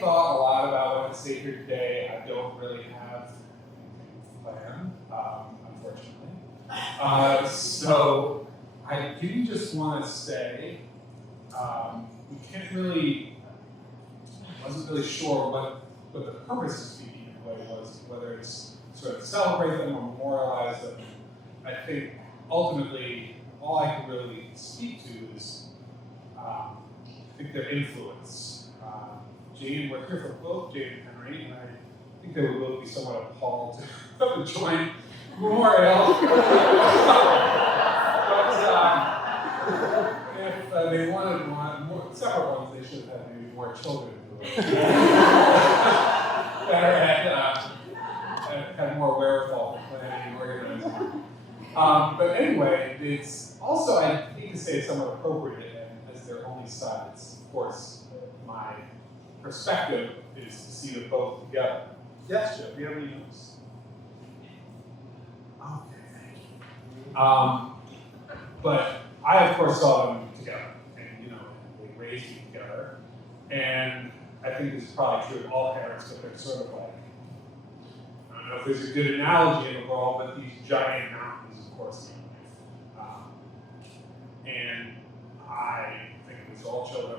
thought a lot about what to say here today. I don't really have a plan, unfortunately. So I do just want to say we can't really, wasn't really sure what the purpose of speaking anyway was, whether it's sort of celebrate them or memorialize them. I think ultimately all I can really speak to is I think their influence. Jane, we're here for both Jane and Henry, and I think they would both be somewhat appalled to join Memorial. But if they wanted more separate ones, they should have maybe more children that had more wherewithal for planning and organizing. But anyway, it's also, I hate to say it's somewhat appropriate, and as their only son, it's of course my perspective is to see them both together. Yes, Jeff, do you have any notes? Okay, thank you. But I, of course, saw them together, and they raised me together. And I think this is probably true of all parents, but they're sort of like, I don't know if there's a good analogy in the world, but these giant mountains, of course, in life. And I think it was all children.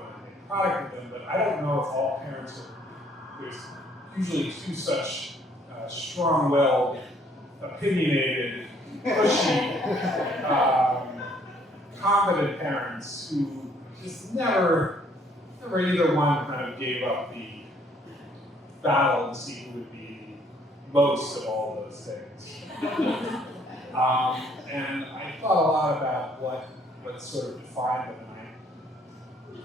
Product of them, but I don't know if all parents are, there's usually two such strong-willed, opinionated, pushy, competent parents who just never either one kind of gave up the battle to see who would be most of all those things. And I thought a lot about what sort of defined them.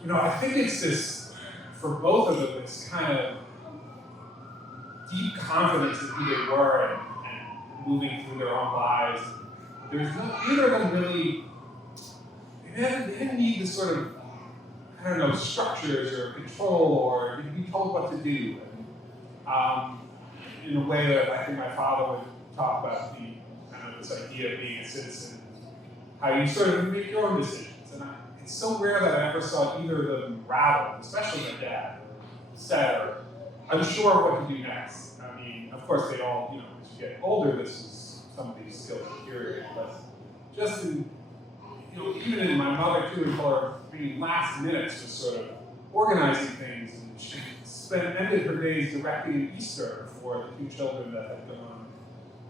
I think it's this, for both of them, this kind of deep confidence in who they were and moving through their own lives. There's neither of them really, they didn't need the sort of, structures or control or be told what to do. And, in a way that I think my father would talk about this idea of being a citizen, how you sort of make your own decisions. It's so rare that I ever saw either of them rattle, especially my dad, or sad or unsure what to do next. I mean, of course, they all, as you get older, this is some of these skills deteriorate, but just in, even in my mother too, until her last minutes was sort of organizing things, and she ended her days directing an Easter for the two children that had gone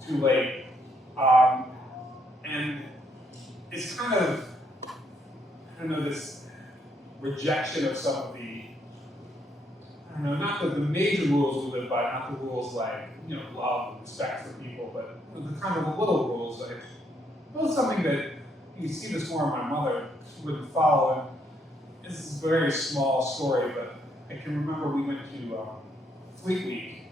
too late. And it's kind of, this rejection of some of the, not the major rules we live by, not the rules like, love and respect for people, but the kind of the little rules, like, well, something that you see this more in my mother, she wouldn't follow. And this is a very small story, but I can remember we went to Fleet Week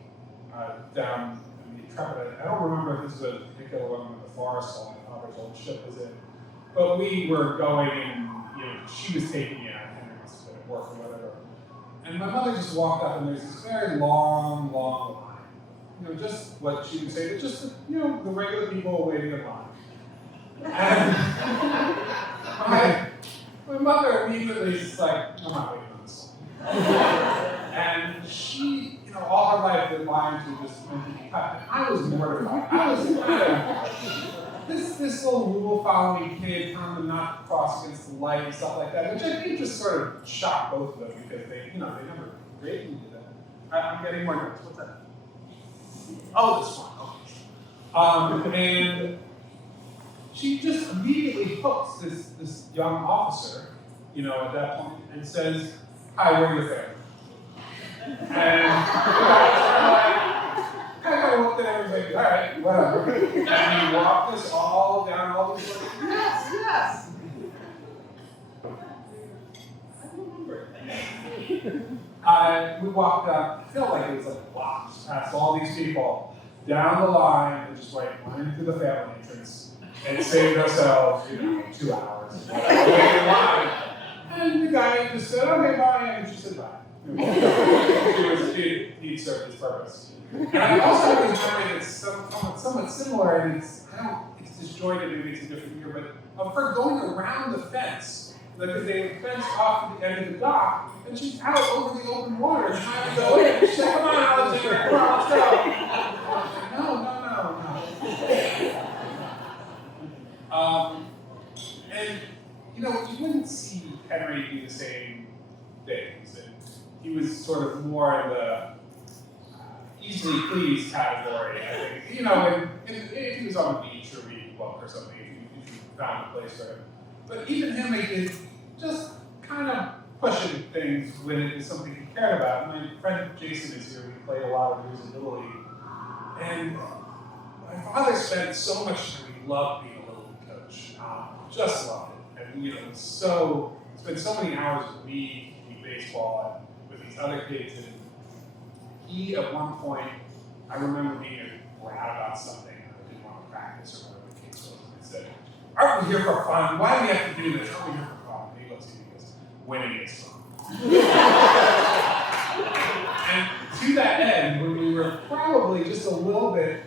down in the Intrepid. I don't remember if this was a particular one with the forest on my father's old ship was in, but we were going and she was taking me out, Henry must have been at work or whatever. And my mother just walked up and there's this very long line. Just what she would say, but just, the regular people waiting in line. And my mother immediately is like, I'm not waiting on this one. And she, all her life, the lines were just meant to be cut. And I was mortified. I was kind of, this little rule-following kid telling them not to cross against the light and stuff like that, which I think just sort of shocked both of them because they never greatly did that. I'm getting more notes. What's that? Oh, this one. Okay. And she just immediately hooks this young officer, at that point, and says, "Hi, we're your family." And I looked at everybody, all right, whatever. And he walked us all down all these roads. Yes. I remember it. We walked up, I felt like it was like blocks past all these people, down the line, and just went through the family entrance, and saved ourselves, 2 hours. Waiting in line. And the guy just said, okay, bye, and she said bye. He served his purpose. And I also have this memory that's somewhat similar, and it's disjointed, maybe it's a different year, but of her going around the fence because they would fence off to the end of the dock, and she's out over the open water trying to go in. She's like, come on, Alexander, come on, let's go. No. And, you wouldn't see Henry do the same things. And he was sort of more in the easily pleased category, I think. If he was on the beach or reading a book or something, if you found a place for him. But even him, he did just kind of pushing things when it was something he cared about. My friend Jason is here. We played a lot of years in Little League. And my father spent so much time. He loved being a Little League coach. Just loved it. And spent so many hours with me, baseball, and with these other kids. And he, at one point, I remember being a brat about something, and I didn't want to practice or whatever the case was. And I said, aren't we here for fun? Why do we have to do this? Aren't we here for fun? And he looks at me and goes, winning is fun. And to that end, when we were probably just a little bit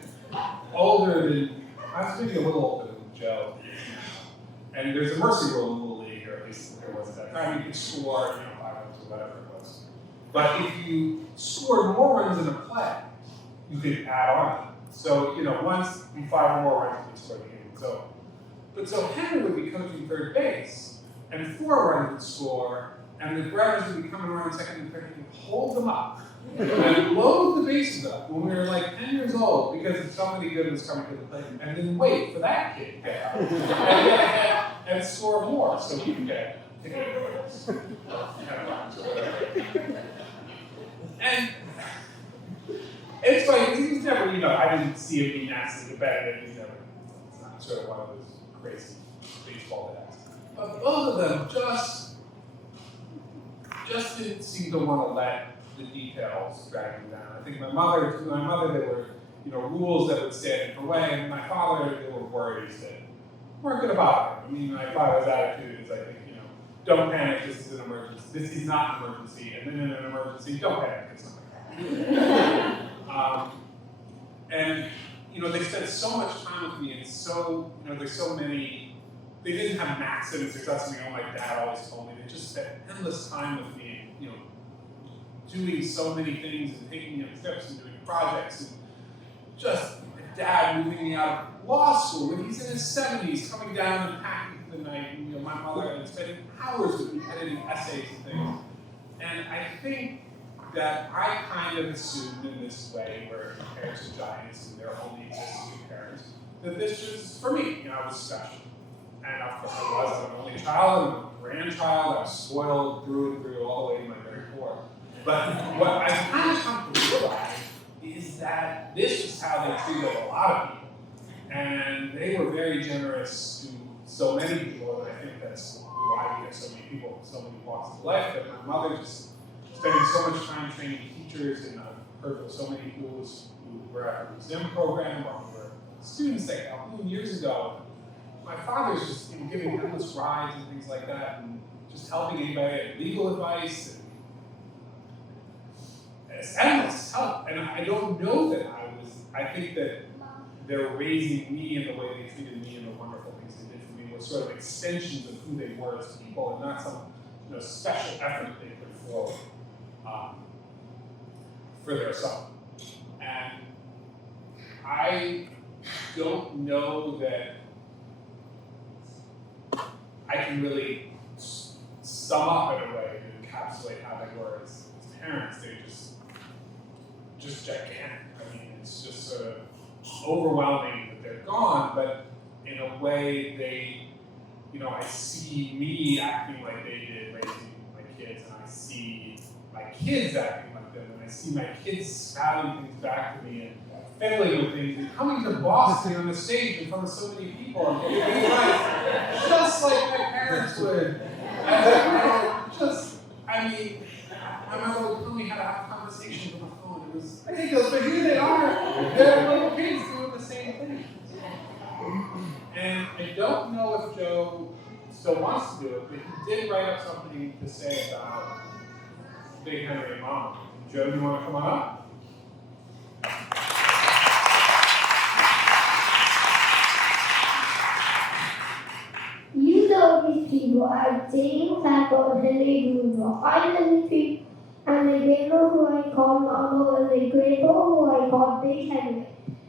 older than, I was maybe a little older than Joe. And there's a mercy rule in Little League, or at least there was at that time. You could score, 5 runs or whatever it was. But if you scored more runs in a play, you could add on. So, once you 5 more runs, you could score the game. So Henry would be coaching third base, and 4 runs would score, and the runners would be coming around second and third, and he'd hold them up and load the bases up when we were like 10 years old because somebody good was coming to the plate, and then wait for that kid to get out and score more so he could get to And it's funny because he was never, I didn't see him being nasty competitive. He's never, it's not sort of one of those crazy baseball dads. But both of them just didn't seem to want to let the details drag them down. I think my mother, there were, rules that would stand in her way, and my father, there were worries that weren't good about him. I mean, my father's attitude is, I think, don't panic, this is an emergency. This is not an emergency, and then in an emergency, don't panic, it's not and, they spent so much time with me, and so, there's so many, they didn't have maximum success with me. My dad always told me. They just spent endless time with me, doing so many things and taking me on trips and doing projects. And just my dad moving me out of law school when he's in his 70s, coming down and packing for the night. And, my mother and spending hours with me editing essays and things. And I think that I kind of assumed in this way, where parents are giants and they're only existing two parents, that this was for me. I was special. And of course I was. I'm an only child, I'm a grandchild, I was spoiled through and through all the way to my very core. But what I've kind of come to realize is that this is how they treated a lot of people. And they were very generous to so many people, and I think that's why we have so many people, so many walks of life. But my mother just spending so much time training teachers, and I've heard of so many people who were at the Zim program, or who were students like a million years ago. My father's just giving endless rides and things like that, and just helping anybody at legal advice. And it's endless help. And I don't know that I think that they're raising me in the way they treated me and the wonderful things they did for me were sort of extensions of who they were as people, and not some special effort they put forward for their son. And I don't know that I can really sum up in a way to encapsulate how they were as parents. They're just gigantic. I mean, it's just sort of overwhelming that they're gone, but in a way they, I see me acting like they did raising my kids, and I see my kids acting like them, and I see my kids spouting things back to me and fiddling with things and coming to Boston on the stage in front of so many people and getting things right, just like my parents would. My mother would tell me how to have conversations on the phone. It was ridiculous, but here they are. They're little kids doing the same thing. And I don't know if Joe still wants to do it, but he did write up something to say about Big Henry and Mom. Joe, do you want to come on up? You know these people as James, Michael, and Henry Woodrow. I'm the three, and my grandma who I call Mama, and my grandpa who I call Big Henry.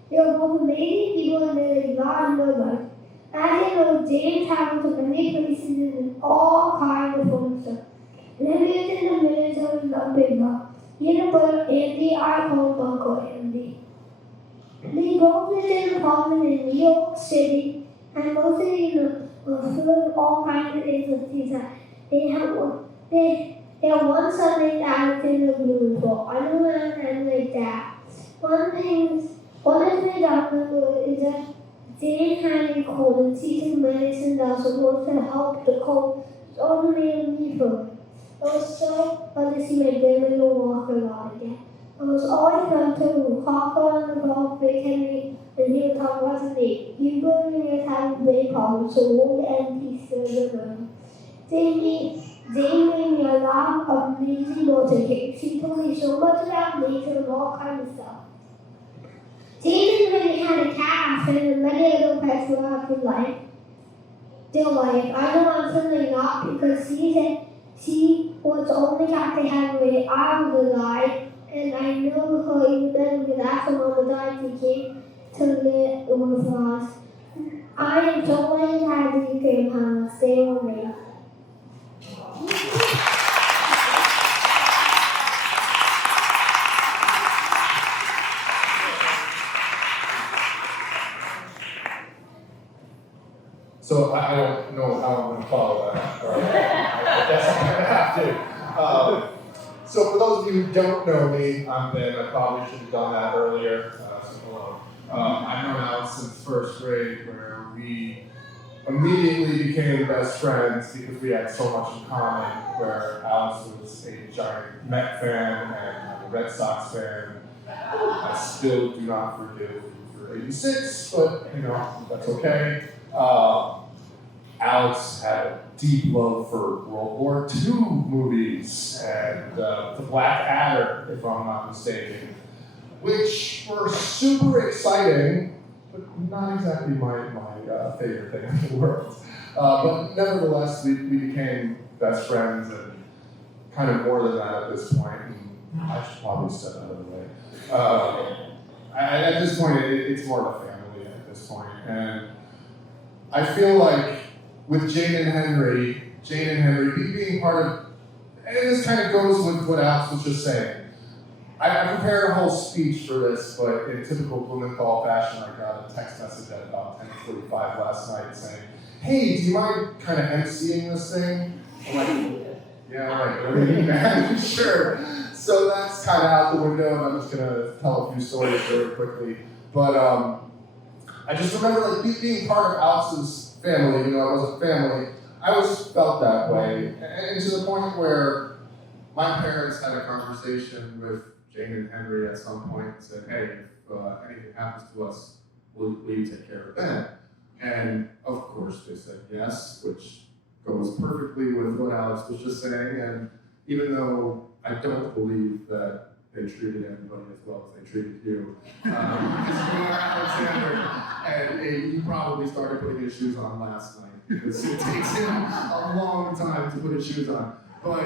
They are both amazing people and they are not in their life. As you know, James travels to many places in all kinds of fun stuff. Henry is in the military in Lampedusa. He and brother Andy are called Uncle Andy. They both live in an apartment in New York City, and mostly full of all kinds of things with pizza. They have one son named Alexander Blumenthal. I know that and like that. One of the things I remember is that Jane had a cold and seasoned medicine that was supposed to help the cold. It's only made me feel it. It was so fun to see my grandmother walk around again. It was always fun to hop on the golf with Henry and he would talk about the day. You really is having big problems, so we'll end peace in the room. Jane made me a lot of amazing motivation. She told me so much about nature and all kinds of stuff. Jane and Henry had a cat and many other pets throughout their life. I know I'm certainly not because she said she was the only cat they had when I was alive. And I know her even then because after Mama died, she came to live with us. I am so glad to have these grandparents stay with me. So I don't know how I'm going to follow that. Right? I guess I'm going to have to. So for those of you who don't know me, I'm Ben. I probably should have done that earlier. So hello. I've known Alex since first grade, where we immediately became best friends because we had so much in common. Where Alex was a giant Met fan and I'm a Red Sox fan. I still do not forgive you for '86, but that's okay. Alex had a deep love for World War II movies and The Black Adder, if I'm not mistaken, which were super exciting, but not exactly my favorite thing in the world. But nevertheless, we became best friends and kind of more than that at this point. And I should probably step out of the way. At this point, it's more of a family at this point. And I feel like with Jane and Henry being part of, and this kind of goes with what Alex was just saying. I prepared a whole speech for this, but in typical Blumenthal fashion, I got a text message at about 10:45 last night saying, "Hey, do you mind kind of emceeing this thing?" I'm like, "Yeah, right, what do you mean, man?" Sure. So that's kind of out the window, and I'm just gonna tell a few stories very quickly. But I just remember being part of Alex's family, I wasn't family, I always felt that way. And to the point where my parents had a conversation with Jane and Henry at some point and said, "Hey, if anything happens to us, will you take care of Ben?" And of course they said yes, which goes perfectly with what Alex was just saying. And even though I don't believe that they treated everybody as well as they treated you, because you are Alexander, and you probably started putting his shoes on last night because it takes him a long time to put his shoes on. But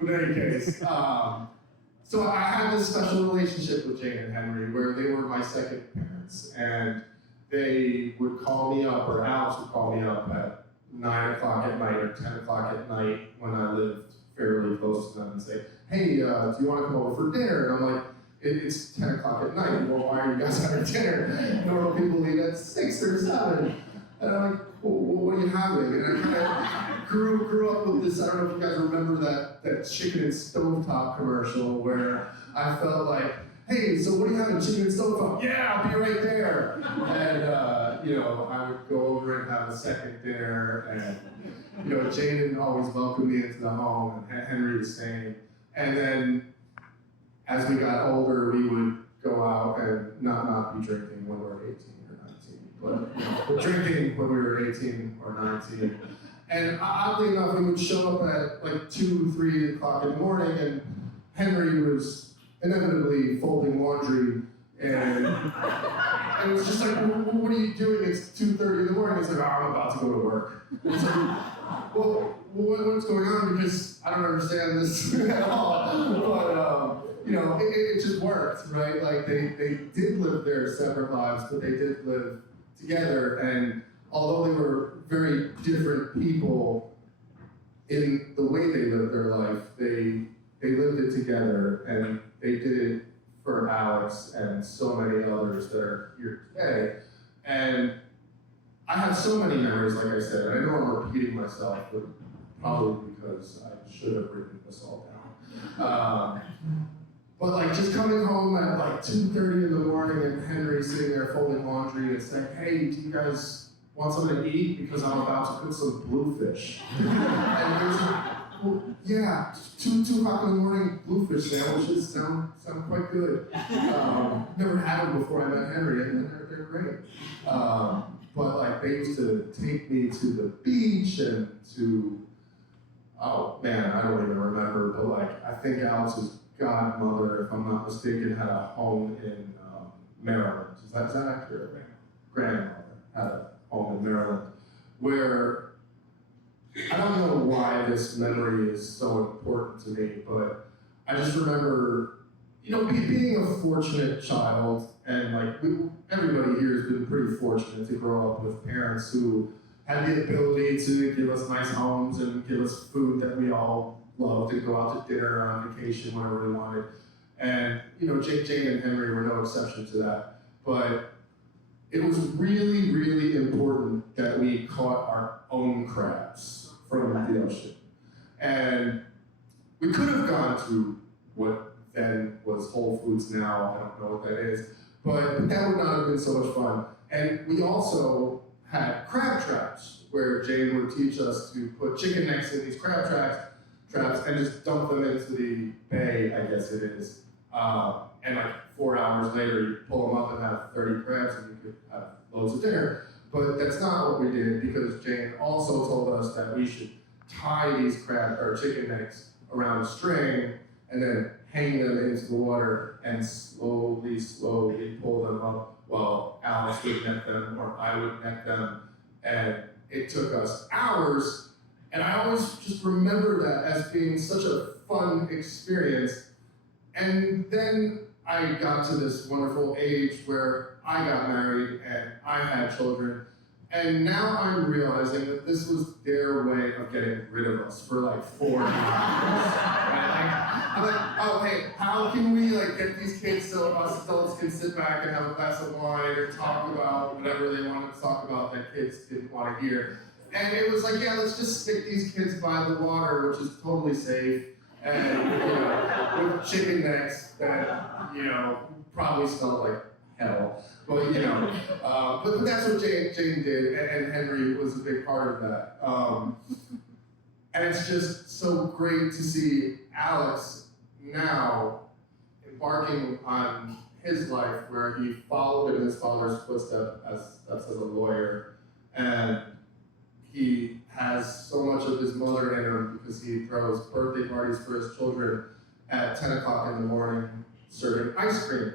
in any case, so I had this special relationship with Jane and Henry where they were my second parents, and they would call me up, or Alex would call me up at 9 o'clock at night or 10 o'clock at night when I lived fairly close to them and say, "Hey, do you want to come over for dinner?" And I'm like, it's 10 o'clock at night. Well, why are you guys having dinner? Normal people leave at 6 or 7. And I'm like, well, what are you having? And I kind of grew up with this. I don't know if you guys remember that chicken and stovetop commercial where I felt like, "Hey, so what are you having? Chicken and stovetop?" "Yeah, I'll be right there." And I would go over and have a second dinner, and Jane always welcomed me into the home, and Henry the same. And then as we got older, we would go out and not be drinking when we were 18 or 19, but drinking when we were 18 or 19. And oddly enough, we would show up at like 2, 3 o'clock in the morning, and Henry was inevitably folding laundry And it was just like, well, what are you doing? It's 2:30 in the morning. It's like, oh, I'm about to go to work. And it's like, well, what's going on? Because I don't understand this at all. But, you know, it just worked, right? Like, they did live their separate lives, but they did live together. And although they were very different people in the way they lived their life, they lived it together, and they did it for Alex and so many others that are here today. And I have so many memories, like I said, and I know I'm repeating myself, but probably because I should have written this all down. But like just coming home at like 2:30 in the morning and Henry sitting there folding laundry and saying, hey, do you guys want something to eat? Because I'm about to cook some bluefish. And he was like, well, yeah, 2 o'clock in the morning bluefish sandwiches sound quite good. Never had them before I met Henry, and they're great. But like they used to take me to the beach and to, oh man, I don't even remember, but like I think Alex's godmother, if I'm not mistaken, had a home in Maryland. Is that accurate? Grandmother had a home in Maryland, where I don't know why this memory is so important to me, but I just remember, you know, being a fortunate child, and like everybody here has been pretty fortunate to grow up with parents who had the ability to give us nice homes and give us food that we all loved and go out to dinner on vacation whenever we wanted. And, you know, Jane and Henry were no exception to that. But it was really, really important that we caught our own crabs from the ocean. And we could have gone to what then was Whole Foods now, I don't know what that is, but that would not have been so much fun. And we also had crab traps, where Jane would teach us to put chicken necks in these crab traps and just dump them into the bay, I guess it is. And like 4 hours later, you pull them up and have 30 crabs and you could have loads of dinner. But that's not what we did, because Jane also told us that we should tie these crab or chicken necks around a string and then hang them into the water and slowly pull them up while Alice would net them or I would net them. And it took us hours. And I always just remember that as being such a fun experience. And then I got to this wonderful age where I got married and I had children. And now I'm realizing that this was their way of getting rid of us for like 4 years. I'm like, oh hey, how can we like get these kids so us adults can sit back and have a glass of wine or talk about whatever they wanted to talk about that kids didn't want to hear. And it was like, yeah, let's just stick these kids by the water, which is totally safe, and you know, with chicken necks that, you know, probably smelled like hell. But you know, but that's what Jane did, and Henry was a big part of that. And it's just so great to see Alex now embarking on his life, where he followed in his father's footsteps as a lawyer, and he has so much of his mother in him because he throws birthday parties for his children at 10 o'clock in the morning serving ice cream,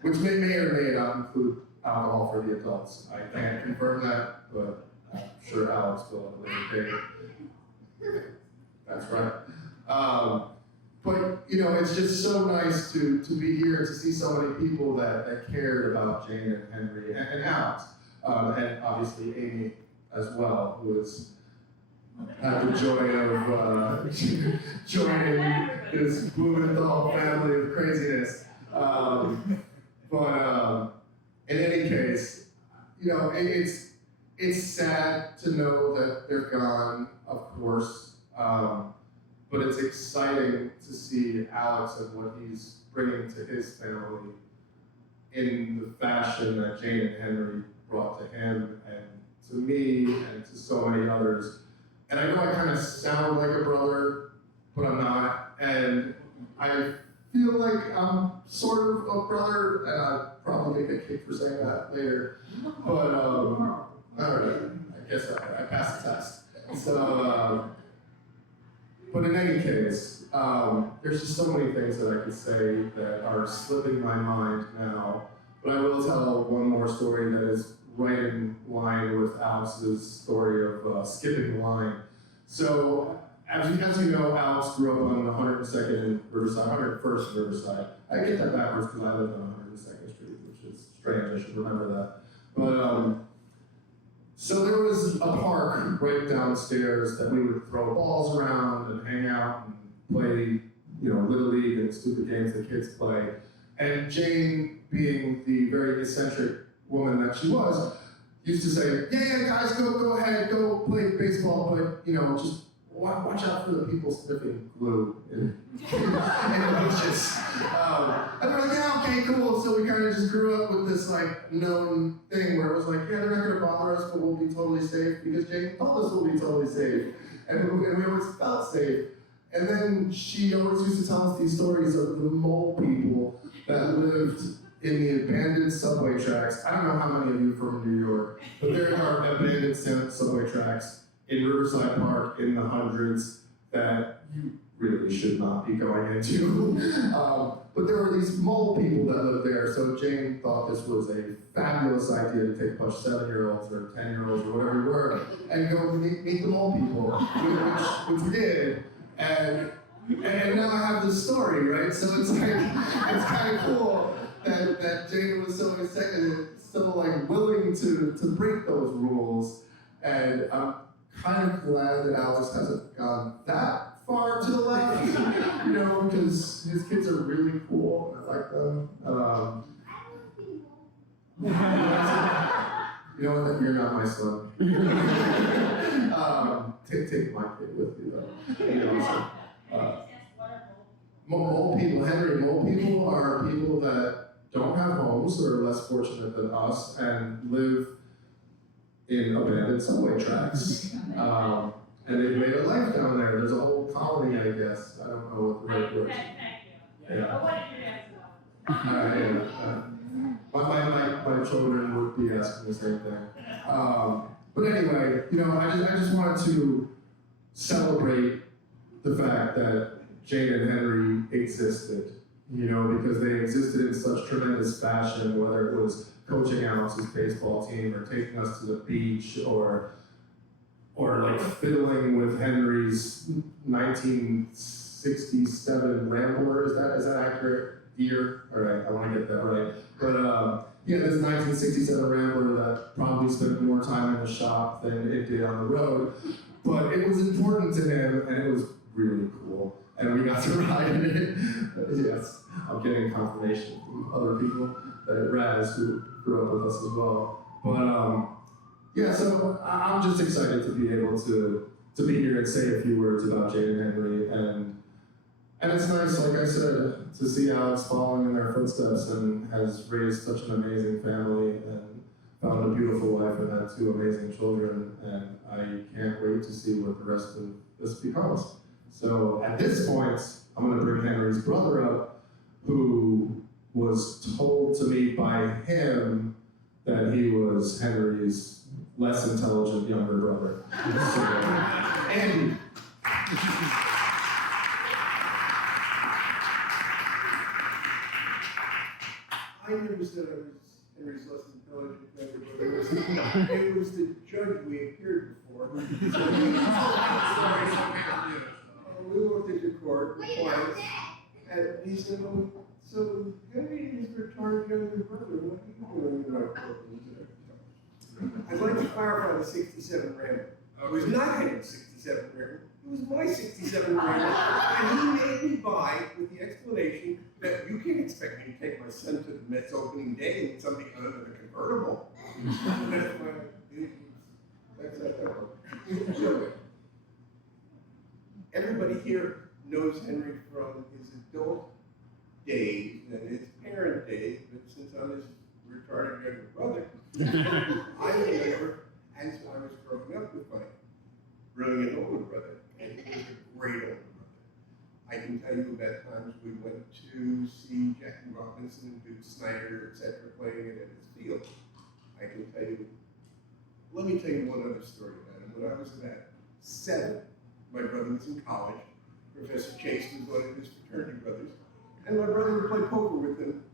which may or may not include alcohol for the adults. I can't confirm that, but I'm sure Alex will at a later date. That's right. But you know, it's just so nice to be here, to see so many people that cared about Jane and Henry and Alex, and obviously Amy as well, who has had the joy of joining this Blumenthal family of craziness. But in any case, you know, it's sad to know that they're gone, of course, but it's exciting to see Alex and what he's bringing to his family in the fashion that Jane and Henry brought to him and to me and to so many others. And I know I kind of sound like a brother, but I'm not. And I feel like I'm sort of a brother, and I'll probably get kicked for saying that later. But I don't know, I guess I passed the test. So, but in any case, there's just so many things that I could say that are slipping my mind now. But I will tell one more story that is right in line with Alex's story of skipping the line. So, as you know, Alex grew up on 102nd and Riverside, 101st and Riverside. I get that backwards because I lived on 102nd Street, which is strange. I should remember that. But so there was a park right downstairs that we would throw balls around and hang out and play, Little League and stupid games that kids play. And Jane, being the very eccentric woman that she was, used to say, yeah, guys, go ahead, go play baseball, but, just watch out for the people sniffing glue in the beaches. And they're like, yeah, okay, cool. So we kind of just grew up with this, known thing where it was like, yeah, they're not going to bother us, but we'll be totally safe because Jane told us we'll be totally safe. And we always felt safe. And then she always used to tell us these stories of the mole people that lived in the abandoned subway tracks. I don't know how many of you are from New York, but there are abandoned subway tracks in Riverside Park in the hundreds that you really should not be going into. But there were these mole people that lived there, so Jane thought this was a fabulous idea to take a bunch of 7-year-olds or 10-year-olds or whatever we were and go meet the mole people, which we did. And now I have this story, right? So it's kind of cool that Jane was so excited, so willing to break those rules. And I'm kind of glad that Alex hasn't gone that far to the left, because his kids are really cool. I like them. You know what? You're not my son. Take my kid with you, though. Mole people, Henry, mole people are people that don't have homes or are less fortunate than us and live in abandoned subway tracks. And they've made a life down there. There's a whole colony, I guess. I don't know what the right word is. Yeah. My children would be asking the same thing. But anyway, I just wanted to celebrate the fact that Jane and Henry existed, because they existed in such tremendous fashion, whether it was coaching Alex's baseball team or taking us to the beach or fiddling with Henry's 1967 Rambler. Is that accurate? Year? All right, I want to get that right. But this 1967 Rambler that probably spent more time in the shop than it did on the road. But it was important to him, and it was really cool. And we got to ride in it. Yes, I'm getting confirmation from other people, Raz, who grew up with us as well. But so I'm just excited to be able to be here and say a few words about Jane and Henry. And it's nice, like I said, to see Alex following in their footsteps and has raised such an amazing family and found a beautiful wife and had 2 amazing children. And I can't wait to see what the rest of this becomes. So at this point, I'm going to bring Henry's brother up, who was told to me by him that he was Henry's less intelligent younger brother. So, Andy. I never said I was Henry's less intelligent younger brother. It was the judge we appeared before. We walked into court twice, and he said, "Oh, so Henry is your retarded younger brother. What are you doing in my courtroom today?" I'd like to clarify the 67 Rambler. It was not Henry's 67 Rambler. It was my 67 Rambler, and he made me buy with the explanation that you can't expect me to take my son to the Mets opening day in something other than a convertible. That's not that work. So, everybody here knows Henry from his adult days and his parent days, but since I'm his retarded younger brother, I remember as I was growing up with my brilliant older brother, and he was a great older brother. I can tell you about times we went to see Jackie Robinson and Duke Snyder, etc., playing it at his field. I can tell you, let me tell you one other story about him. When I was about 7, my brother was in college. Professor Chase was one of his fraternity And my brother would play poker with them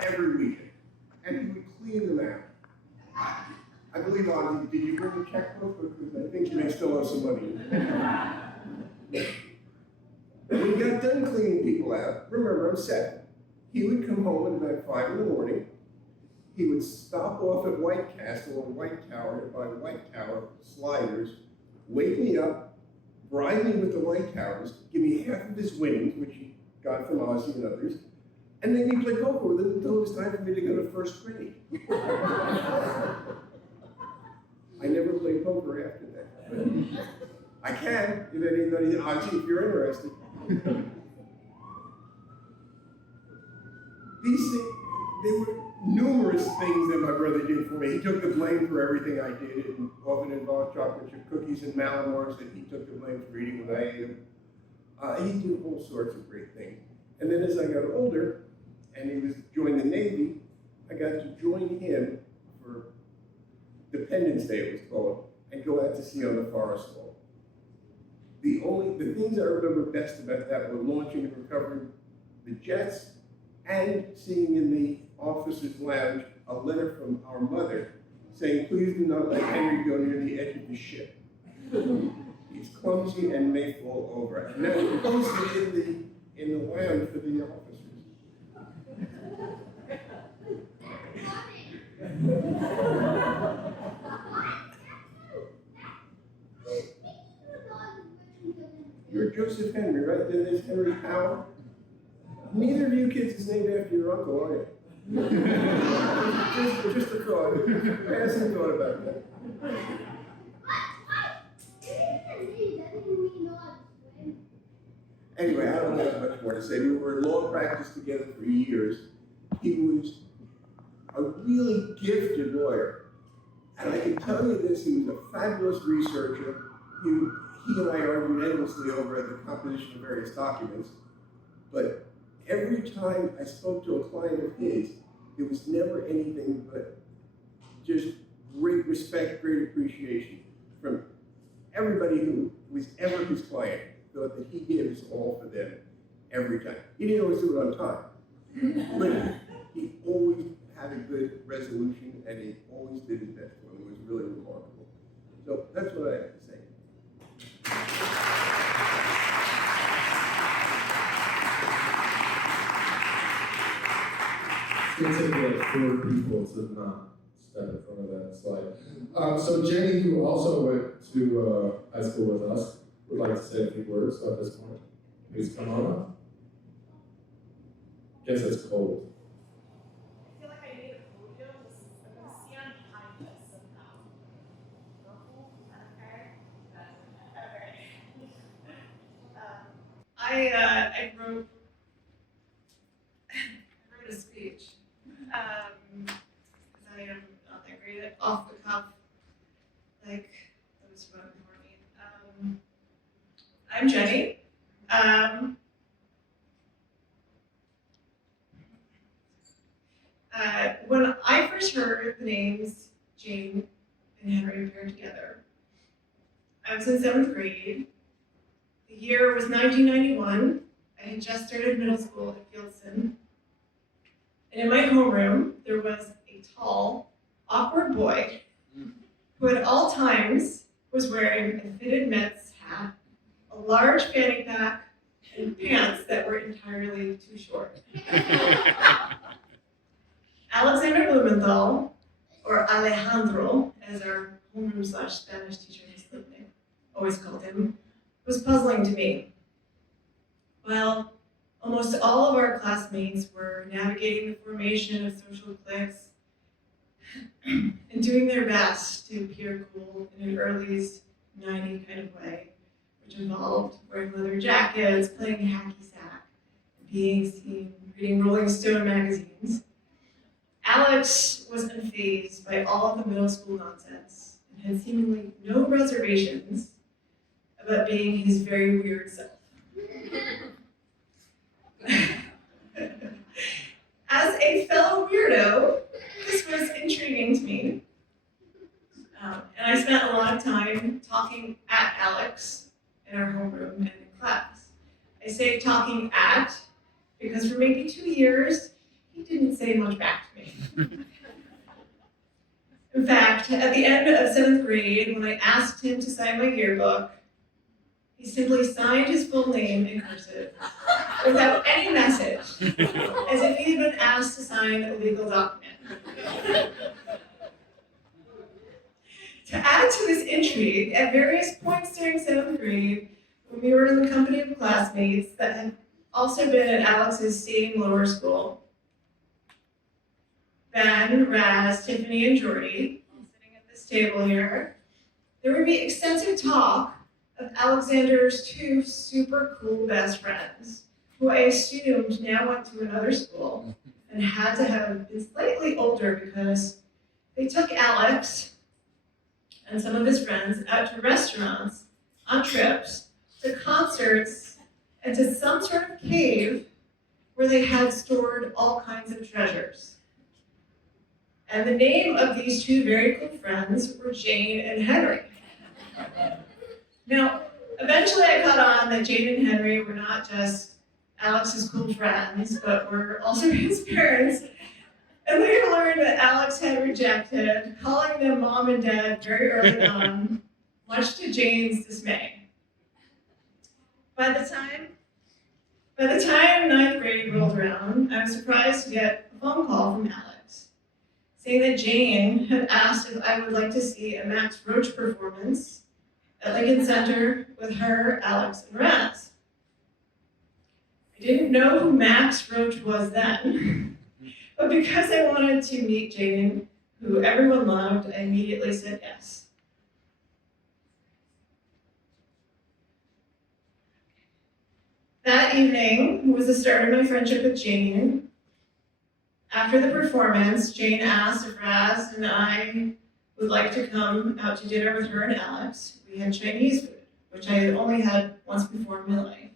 every weekend. And he would clean them out. I believe, Ozzy, did you bring a checkbook? Because I think you may still owe some money. When he got done cleaning people out, remember, I'm 7. He would come home at about 5 in the morning. He would stop off at White Castle or White Tower and buy White Tower sliders, wake me up, bribe me with the White Towers, give me half of his winnings, which he got from Ozzy and others, and then he'd play poker with him until it was time for me to go to first grade. I never played poker after that. But I can, if anybody, Ozzy, if you're interested. These things, there were numerous things that my brother did for me. He took the blame for everything I did. It often involved chocolate chip cookies and Malamars that he took the blame for eating when I ate them. He did all sorts of great things. And then as I got older, and he was joined the Navy, I got to join him for Dependence Day, it was called, and go out to sea on the Forest Wall. The things I remember best about that were launching and recovering the jets and seeing in the officer's lounge a letter from our mother saying, please do not let Henry go near the edge of the ship. He's clumsy and may fall over. And that was posted in the lounge for the officers. You're Joseph Henry, right? Then there's Henry Howell. Neither of you kids is named after your uncle, are you? just a thought. I hasn't thought about that. Anyway, I don't have much more to say. We were in law practice together for years. He was a really gifted lawyer. And I can tell you this, he was a fabulous researcher. He and I argued endlessly over the composition of various documents. But every time I spoke to a client of his, it was never anything but just great respect, great appreciation from everybody who was ever his client. Thought that he gave his all for them every time. He didn't always do it on time, but he always had a good resolution, and he always did his best for them. It was really remarkable. So that's what I have to say. It's going to take like 4 people to not step in front of that slide. So Jenny, who also went to high school with us, would like to say a few words at this point. Please come on up. Guess it's cold. I feel like I need a podium. I'm going to stand behind this somehow. Okay? Okay. I wrote a speech. Because I am not that great at off the cuff, like those who went before me. I'm Jenny. When I first heard the names Jane and Henry paired together, I was in 7th grade. The year was 1991. I had just started middle school at Fieldson. And in my homeroom, there was a tall, awkward boy who at all times was wearing a fitted Mets hat, a large fanny pack, and pants that were entirely too short. Alexander Blumenthal, or Alejandro, as our homeroom/Spanish teacher always called him, was puzzling to me. Well, almost all of our classmates were navigating the formation of social cliques and doing their best to appear cool in an early 90s kind of way, which involved wearing leather jackets, playing hacky sack, and being seen reading Rolling Stone magazines. Alex was unfazed by all of the middle school nonsense and had seemingly no reservations about being his very weird self. As a fellow weirdo, this was intriguing to me. And I spent a lot of time talking at Alex in our homeroom and in class. I say talking at because for maybe 2 years, he didn't say much back to me. In fact, at the end of 7th grade, when I asked him to sign my yearbook, he simply signed his full name in cursive without any message, as if he had been asked to sign a legal document. To add to this intrigue, at various points during 7th grade, when we were in the company of classmates that had also been at Alex's same lower school, Ben, Raz, Tiffany, and Jordy, sitting at this table here, there would be extensive talk of Alexander's 2 super cool best friends, who I assumed now went to another school and had to have been slightly older because they took Alex and some of his friends out to restaurants, on trips, to concerts, and to some sort of cave where they had stored all kinds of treasures. And the name of these 2 very cool friends were Jane and Henry. Now, eventually I caught on that Jane and Henry were not just Alex's cool friends, but were also his parents. And later learned that Alex had rejected calling them mom and dad very early on, much to Jane's dismay. By the time 9th grade rolled around, I was surprised to get a phone call from Alex, saying that Jane had asked if I would like to see a Max Roach performance at Lincoln Center with her, Alex, and Raz. I didn't know who Max Roach was then, but because I wanted to meet Jane, who everyone loved, I immediately said yes. That evening was the start of my friendship with Jane. After the performance, Jane asked if Raz and I would like to come out to dinner with her and Alex. We had Chinese food, which I had only had once before in my life.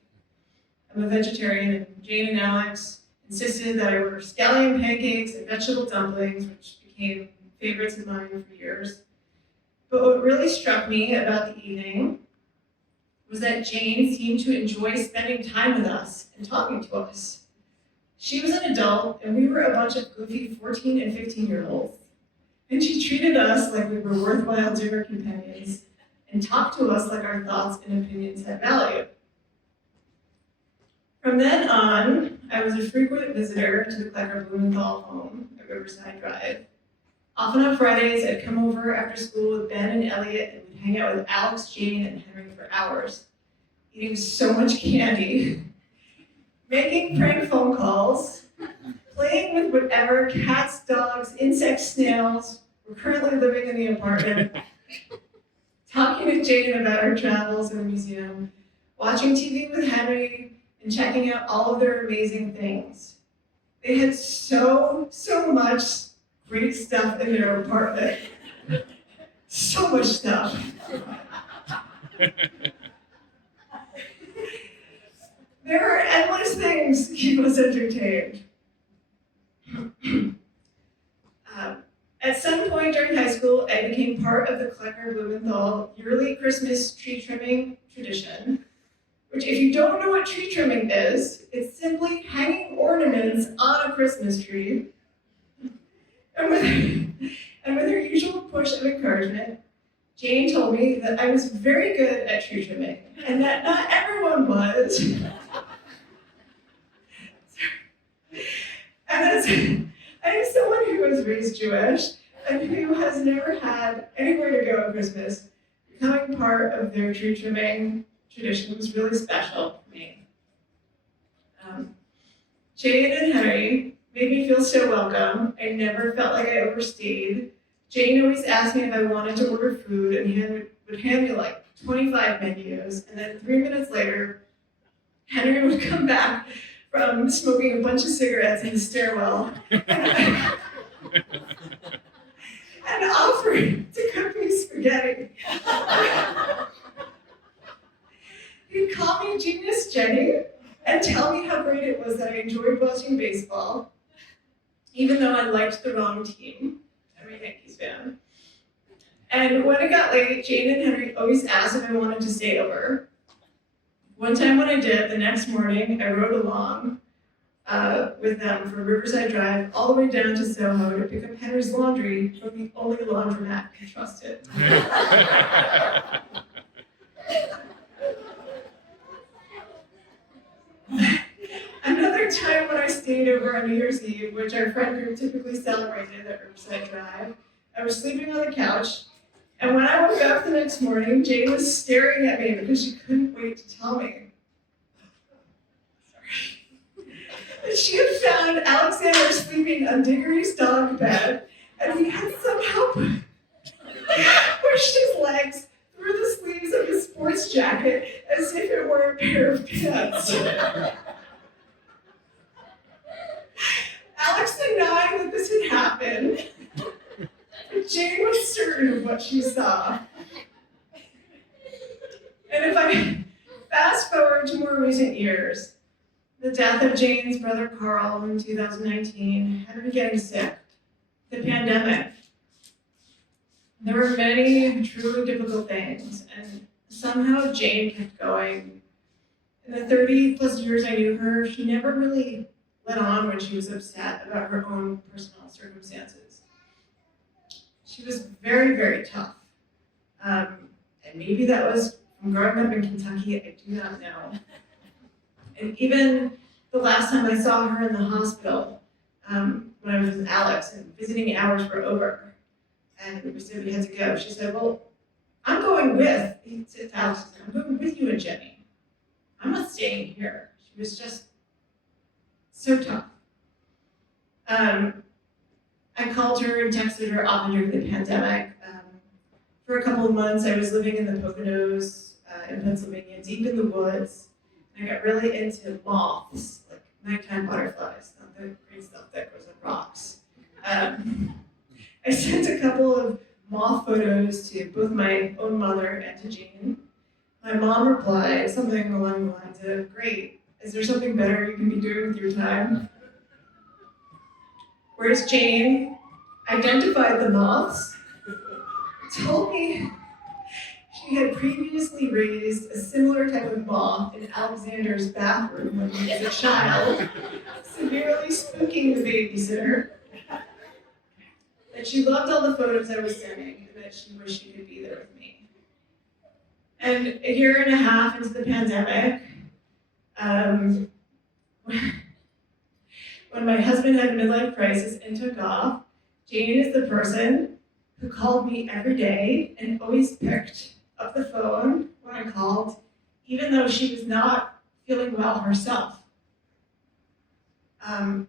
I'm a vegetarian, and Jane and Alex insisted that I order scallion pancakes and vegetable dumplings, which became favorites of mine for years. But what really struck me about the evening was that Jane seemed to enjoy spending time with us and talking to us. She was an adult, and we were a bunch of goofy 14 and 15-year-olds. And she treated us like we were worthwhile dinner companions and talked to us like our thoughts and opinions had value. From then on, I was a frequent visitor to the Klecker Blumenthal home at Riverside Drive. Often on Fridays, I'd come over after school with Ben and Elliot and would hang out with Alex, Jane, and Henry for hours, eating so much candy, making prank phone calls, playing with whatever cats, dogs, insects, snails were currently living in the apartment, talking to Jane about our travels in the museum, watching TV with Henry, and checking out all of their amazing things. They had so much great stuff in their apartment. So much stuff. There are endless things to keep us entertained. At some point during high school, I became part of the Klecker Blumenthal yearly Christmas tree trimming tradition, which, if you don't know what tree trimming is, it's simply hanging ornaments on a Christmas tree. And with her usual push of encouragement, Jane told me that I was very good at tree trimming, and that not everyone was. And I'm someone who was raised Jewish and who has never had anywhere to go at Christmas. Becoming part of their tree trimming tradition was really special for me. Jane and Henry made me feel so welcome. I never felt like I overstayed. Jane always asked me if I wanted to order food, and he would hand me like 25 menus, and then 3 minutes later, Henry would come back from smoking a bunch of cigarettes in the stairwell and offer to cook me spaghetti. He'd call me Genius Jenny and tell me how great it was that I enjoyed watching baseball, even though I liked the wrong team. I'm a Yankees fan. And when it got late, Jane and Henry always asked if I wanted to stay over. One time when I did, the next morning, I rode along with them from Riverside Drive all the way down to Soho to pick up Henry's laundry from the only laundromat he trusted. Another time when I stayed over on New Year's Eve, which our friend group typically celebrated at Riverside Drive, I was sleeping on the couch, and when I woke up the next morning, Jane was staring at me because she couldn't wait to tell me. That she had found Alexander sleeping on Diggory's dog bed, and he had somehow pushed his legs through the sleeves of his sports jacket as if it were a pair of pants. Alex denied that this had happened, but Jane was certain of what she saw. And if I fast forward to more recent years, the death of Jane's brother Carl in 2019, Henry getting sick, the pandemic. There were many truly difficult things, and somehow Jane kept going. In the 30 plus years I knew her, she never really let on when she was upset about her own personal circumstances. She was very, very tough. And maybe that was from growing up in Kentucky, I do not know. And even the last time I saw her in the hospital, when I was with Alex and visiting hours were over, and we said we had to go, she said, well, I'm going with, Alex said, I'm going with you and Jenny. I'm not staying here. She was just so tough. I called her and texted her often during the pandemic. For a couple of months, I was living in the Poconos in Pennsylvania, deep in the woods. I got really into moths, like nighttime butterflies, not the green stuff that grows on rocks. I sent a couple of moth photos to both my own mother and to Jane. My mom replied something along the lines of, great, is there something better you can be doing with your time? Whereas Jane identified the moths, told me she had previously raised a similar type of moth in Alexander's bathroom when he was a child, severely spooking the babysitter. That she loved all the photos I was sending, and that she wished she could be there with me. And a year and a half into the pandemic, when my husband had a midlife crisis and took off, Jane is the person who called me every day and always picked up the phone when I called, even though she was not feeling well herself. I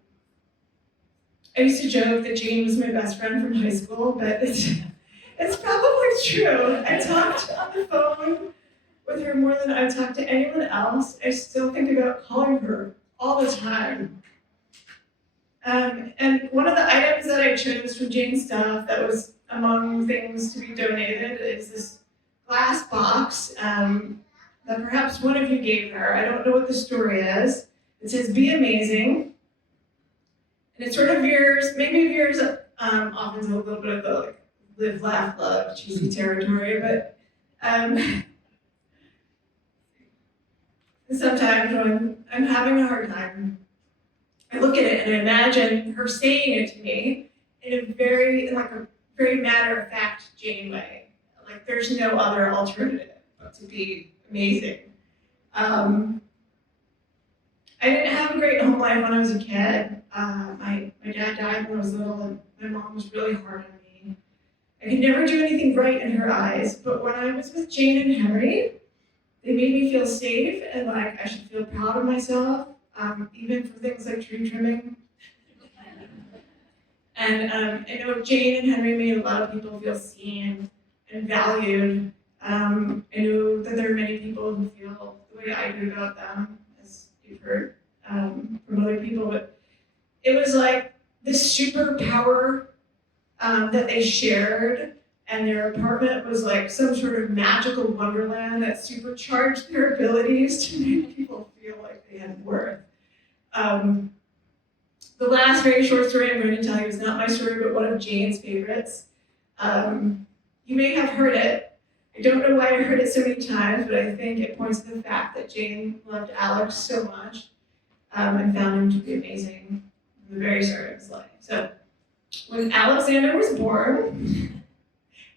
used to joke that Jane was my best friend from high school, but it's probably true. I talked on the phone with her more than I talked to anyone else. I still think about calling her all the time. And one of the items that I chose from Jane's stuff that was among things to be donated is this glass box that perhaps one of you gave her. I don't know what the story is. It says, be amazing. And it sort of veers off into a little bit of the like, live, laugh, love, cheesy territory, but sometimes when I'm having a hard time, I look at it and I imagine her saying it to me in a very matter-of-fact Jane way. Like there's no other alternative to be amazing. I didn't have a great home life when I was a kid. My dad died when I was little, and my mom was really hard on me. I could never do anything right in her eyes, but when I was with Jane and Henry, they made me feel safe and like I should feel proud of myself, even for things like tree trimming. And I know Jane and Henry made a lot of people feel seen and valued. I know that there are many people who feel the way I do about them, as you've heard from other people, but it was like this superpower that they shared, and their apartment was like some sort of magical wonderland that supercharged their abilities to make people feel like they had worth. The last very short story I'm going to tell you is not my story, but one of Jane's favorites. You may have heard it. I don't know why I heard it so many times, but I think it points to the fact that Jane loved Alex so much. and found him to be amazing from the very start of his life. So when Alexander was born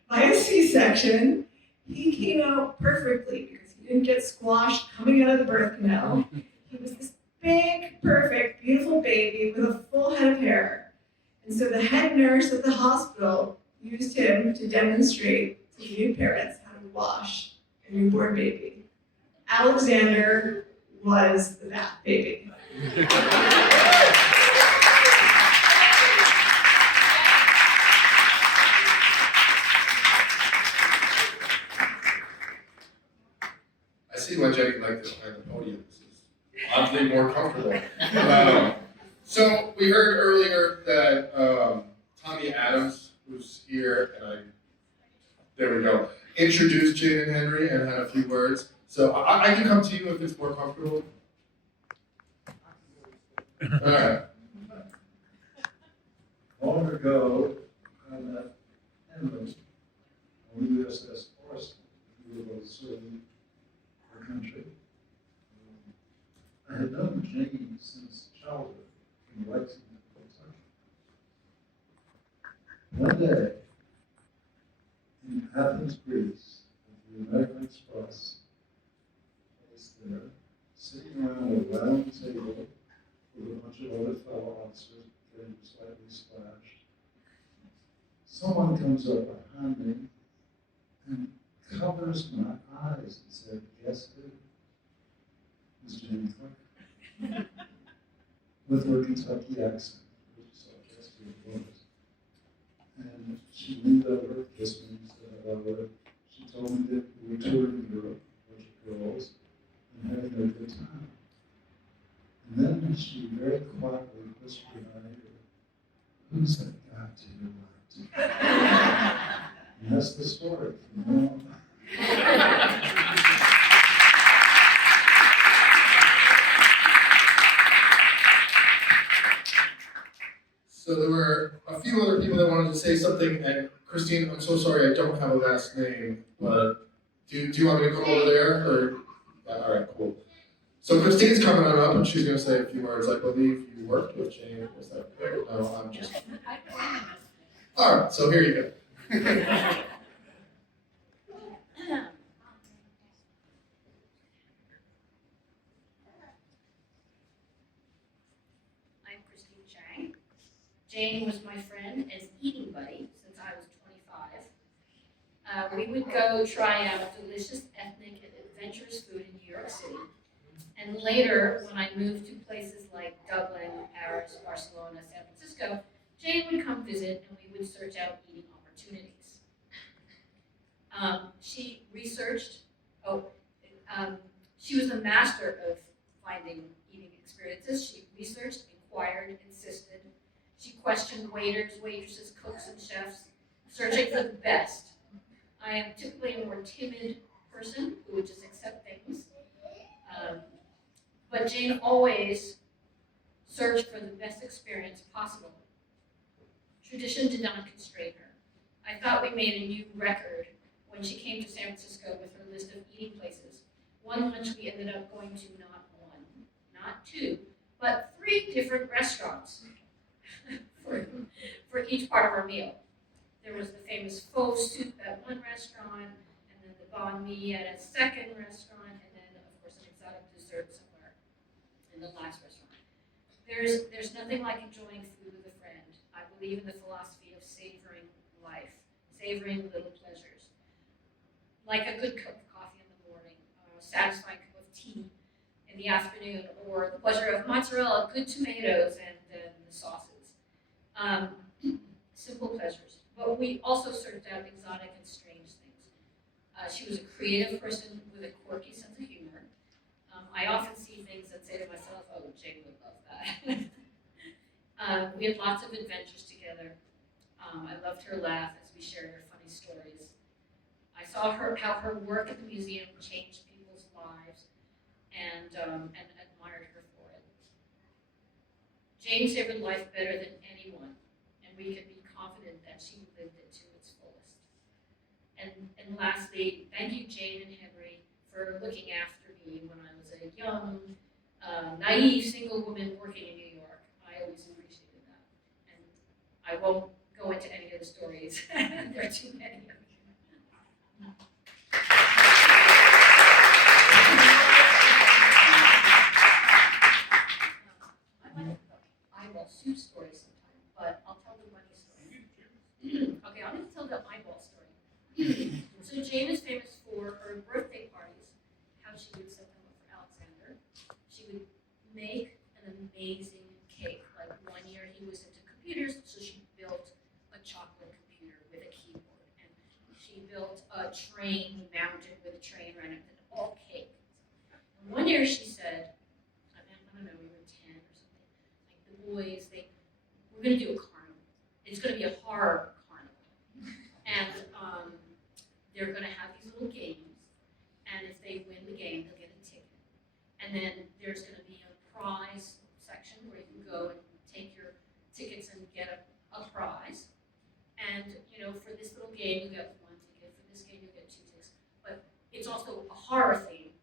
by a C-section, he came out perfectly because he didn't get squashed coming out of the birth canal. He was this big, perfect, beautiful baby with a full head of hair. And so the head nurse at the hospital used him to demonstrate to new parents how to wash a newborn baby. Alexander was the bath baby. I see why Jenny liked it behind the podium. This is oddly more comfortable. So we heard earlier that Tommy Adams, who's here, and there we go, introduced Jane and Henry and had a few words. So I can come to you if it's more comfortable. All right. Long ago, I met Henry on USS Forrestal. We were both serving our country. I had known Jane since childhood in Lexington, Kentucky. One day, in Athens, Greece, at the American Express place there, sitting around a round table with a bunch of other fellow officers getting slightly splashed. Someone comes up behind me and covers my eyes and said, "Guess who?" It was Jane Frank. With her Kentucky accent, so I guessed who it was. And she leaned over, kissed me, said hello. She told me that we were touring Europe, a bunch of girls, and having a good time. And then she very quietly whispered in my ear, "Who's that guy to your right?" And that's the story from now on. So there were a few other people that wanted to say something, and Christine, I'm so sorry I don't have a last name, but do you want me to come over there, or? All right, cool. So Christine's coming on up, and she's going to say a few words. I believe you worked with Jane. Was that fair? No, I'm just. All right, so here you go. I'm Christine Chang. Jane was my friend and eating buddy since I was 25. We would go try out delicious ethnic and adventurous food in New York City. And later, when I moved to places like Dublin, Paris, Barcelona, San Francisco, Jane would come visit and we would search out eating opportunities. She researched, she was a master of finding eating experiences. She researched, inquired, insisted. She questioned waiters, waitresses, cooks, and chefs, searching for the best. I am typically a more timid person who would just accept things. But Jane always searched for the best experience possible. Tradition did not constrain her. I thought we made a new record when she came to San Francisco with her list of eating places. One lunch we ended up going to not one, not two, but 3 different restaurants for each part of our meal. There was the famous faux soup at one restaurant, and then the banh mi at a second restaurant, and then, of course, an exotic dessert somewhere in the last restaurant. There's nothing like enjoying food with a friend. I believe in the philosophy of savoring life, savoring little pleasures. Like a good cup of coffee in the morning, a satisfying cup of tea in the afternoon, or the pleasure of mozzarella, good tomatoes, and then the sauces. Simple pleasures. But we also searched out exotic and strange things. She was a creative person with a quirky sense of humor. I often see things and say to myself, "Oh, Jane would love that." We had lots of adventures together. I loved her laugh as we shared her funny stories. I saw how her work at the museum changed people's lives, and admired her for it. Jane savored life better than anyone, and we could be confident that she lived it to its fullest. And lastly, thank you, Jane and Henry, for looking after me when I was a young naive single woman working in New York. I always appreciated that. And I won't go into any of the stories. There are too many of them. I like the eyeball soup story sometime, but I'll tell the money story. Okay, I'm going to tell the eyeball story. So Jane is famous for her birthday parties, how she would set them up for Alexander. She would make an amazing cake. Like one year he was into computers, so she built a chocolate computer with a keyboard. And she built a train mounted with a train around it, all cake. And one year she said, I don't know, we were 10 or something, like the boys, we're going to do a carnival. It's going to be a horror carnival. And they're going to have these little games, and if they win the game, they'll get a ticket. And then there's going to be a prize section where you can go and take your tickets and get a prize. And, you know, for this little game, you get 1 ticket. For this game, you get 2 tickets. But it's also a horror theme,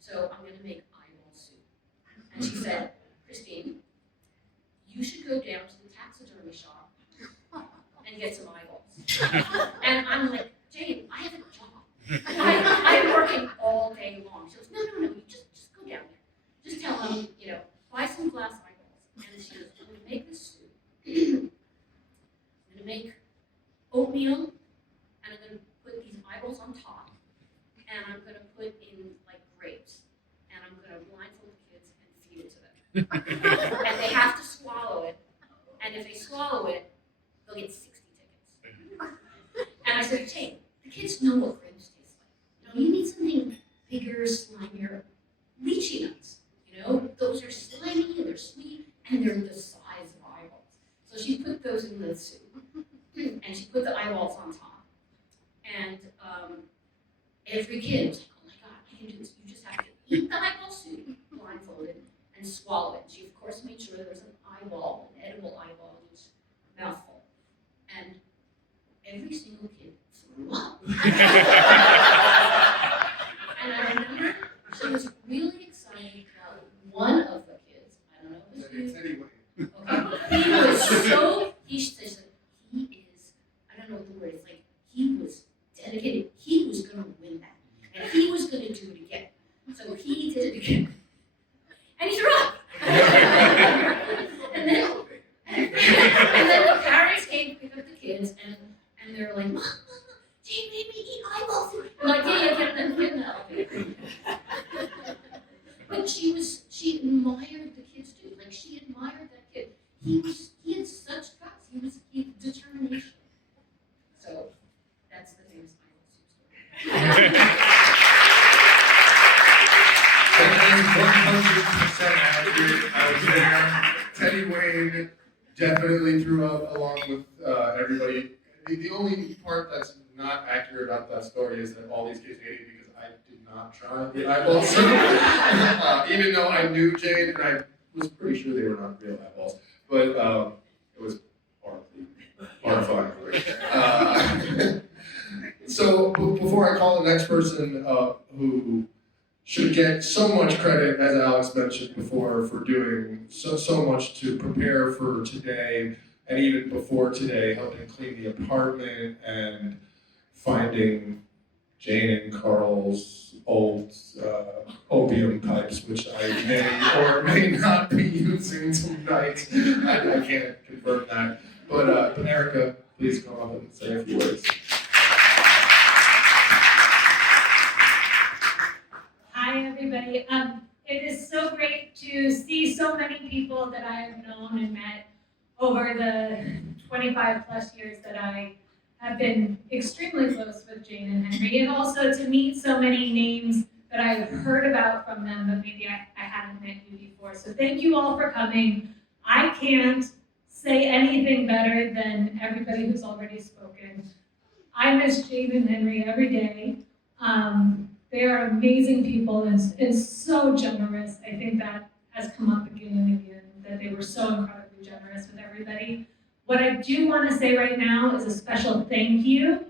so I'm going to make eyeball soup. And she said, Christine, you should go down to the taxidermy shop and get some eyeballs. And I'm like, Jane, I have a job. I'm working all day long. She goes, no, you just go down there. Just tell them, you know, buy some glass eyeballs. And she goes, I'm going to make this soup. I'm going to make oatmeal, and I'm going to put these eyeballs on top, and I'm going to put in, like, grapes, and I'm going to blindfold the kids and feed it to them. And they have to swallow it, and if they swallow it, they'll get 60 tickets. And I said, Jane, the kids know what grapes taste like. You know, you need something bigger, slimier. Lychee nuts, you know, those are slimy and they're sweet and they're the size of eyeballs. So she put those in the soup, and she put the eyeballs on top. And every kid was like, oh my God, I can do this. You just have to eat the eyeball soup, blindfolded, and swallow it. She, of course, made sure there was an eyeball, an edible eyeball in each mouthful. And every single kid threw up. And I remember she was really excited about one of the kids. I don't know if it was Teddy Wayne. Okay. He was so, he said, he is, I don't know what the word is, like, he was dedicated. He was going to win that. And he was going to do it again. So he did it again. And he threw up. and then the parents came to pick up the kids, and they're like, Mom, Jane made me eat eyeballs. I'm like, yeah, get in the elevator. But she admired the kids too. Like, she admired that kid. He had such guts. He had determination. So that's the famous eyeball soup story. 100% accurate. I was there. Teddy Wayne definitely threw up along with everybody. The only part that's not accurate about that story is that all these kids ate it because I did not try the eyeball soup. Even though I knew Jane and I was pretty sure they were not real eyeballs. But it was horrifying. So before I call the next person who should get so much credit, as Alex mentioned before, for doing so much to prepare for today, and even before today, helping clean the apartment and finding Jane and Carl's old opium pipes, which I may or may not be using tonight. I can't confirm that. But Erica, please go up and say a few words. Hi, everybody. It is so great to see so many people that I have known and met over the 25 plus years that I have been extremely close with Jane and Henry, and also to meet so many names that I've heard about from them, but maybe I hadn't met you before. So thank you all for coming. I can't say anything better than everybody who's already spoken. I miss Jane and Henry every day. They are amazing people and so generous. I think that has come up again and again, that they were so incredibly generous with everybody. What I do want to say right now is a special thank you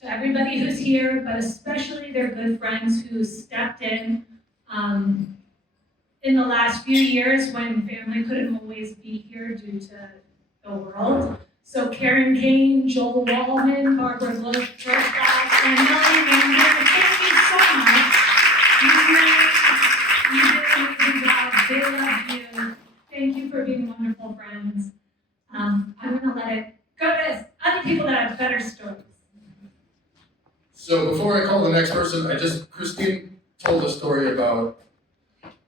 to everybody who's here, but especially their good friends who stepped in in the last few years when family couldn't always be here due to the world. So Karen Kane, Joel Wallman, Barbara Grossbach, and Melanie Mander, thank you so much. You did an amazing job. They love you. Thank you for being wonderful friends. I'm gonna let it go to other people that have better stories. So before I call the next person, Christine told a story about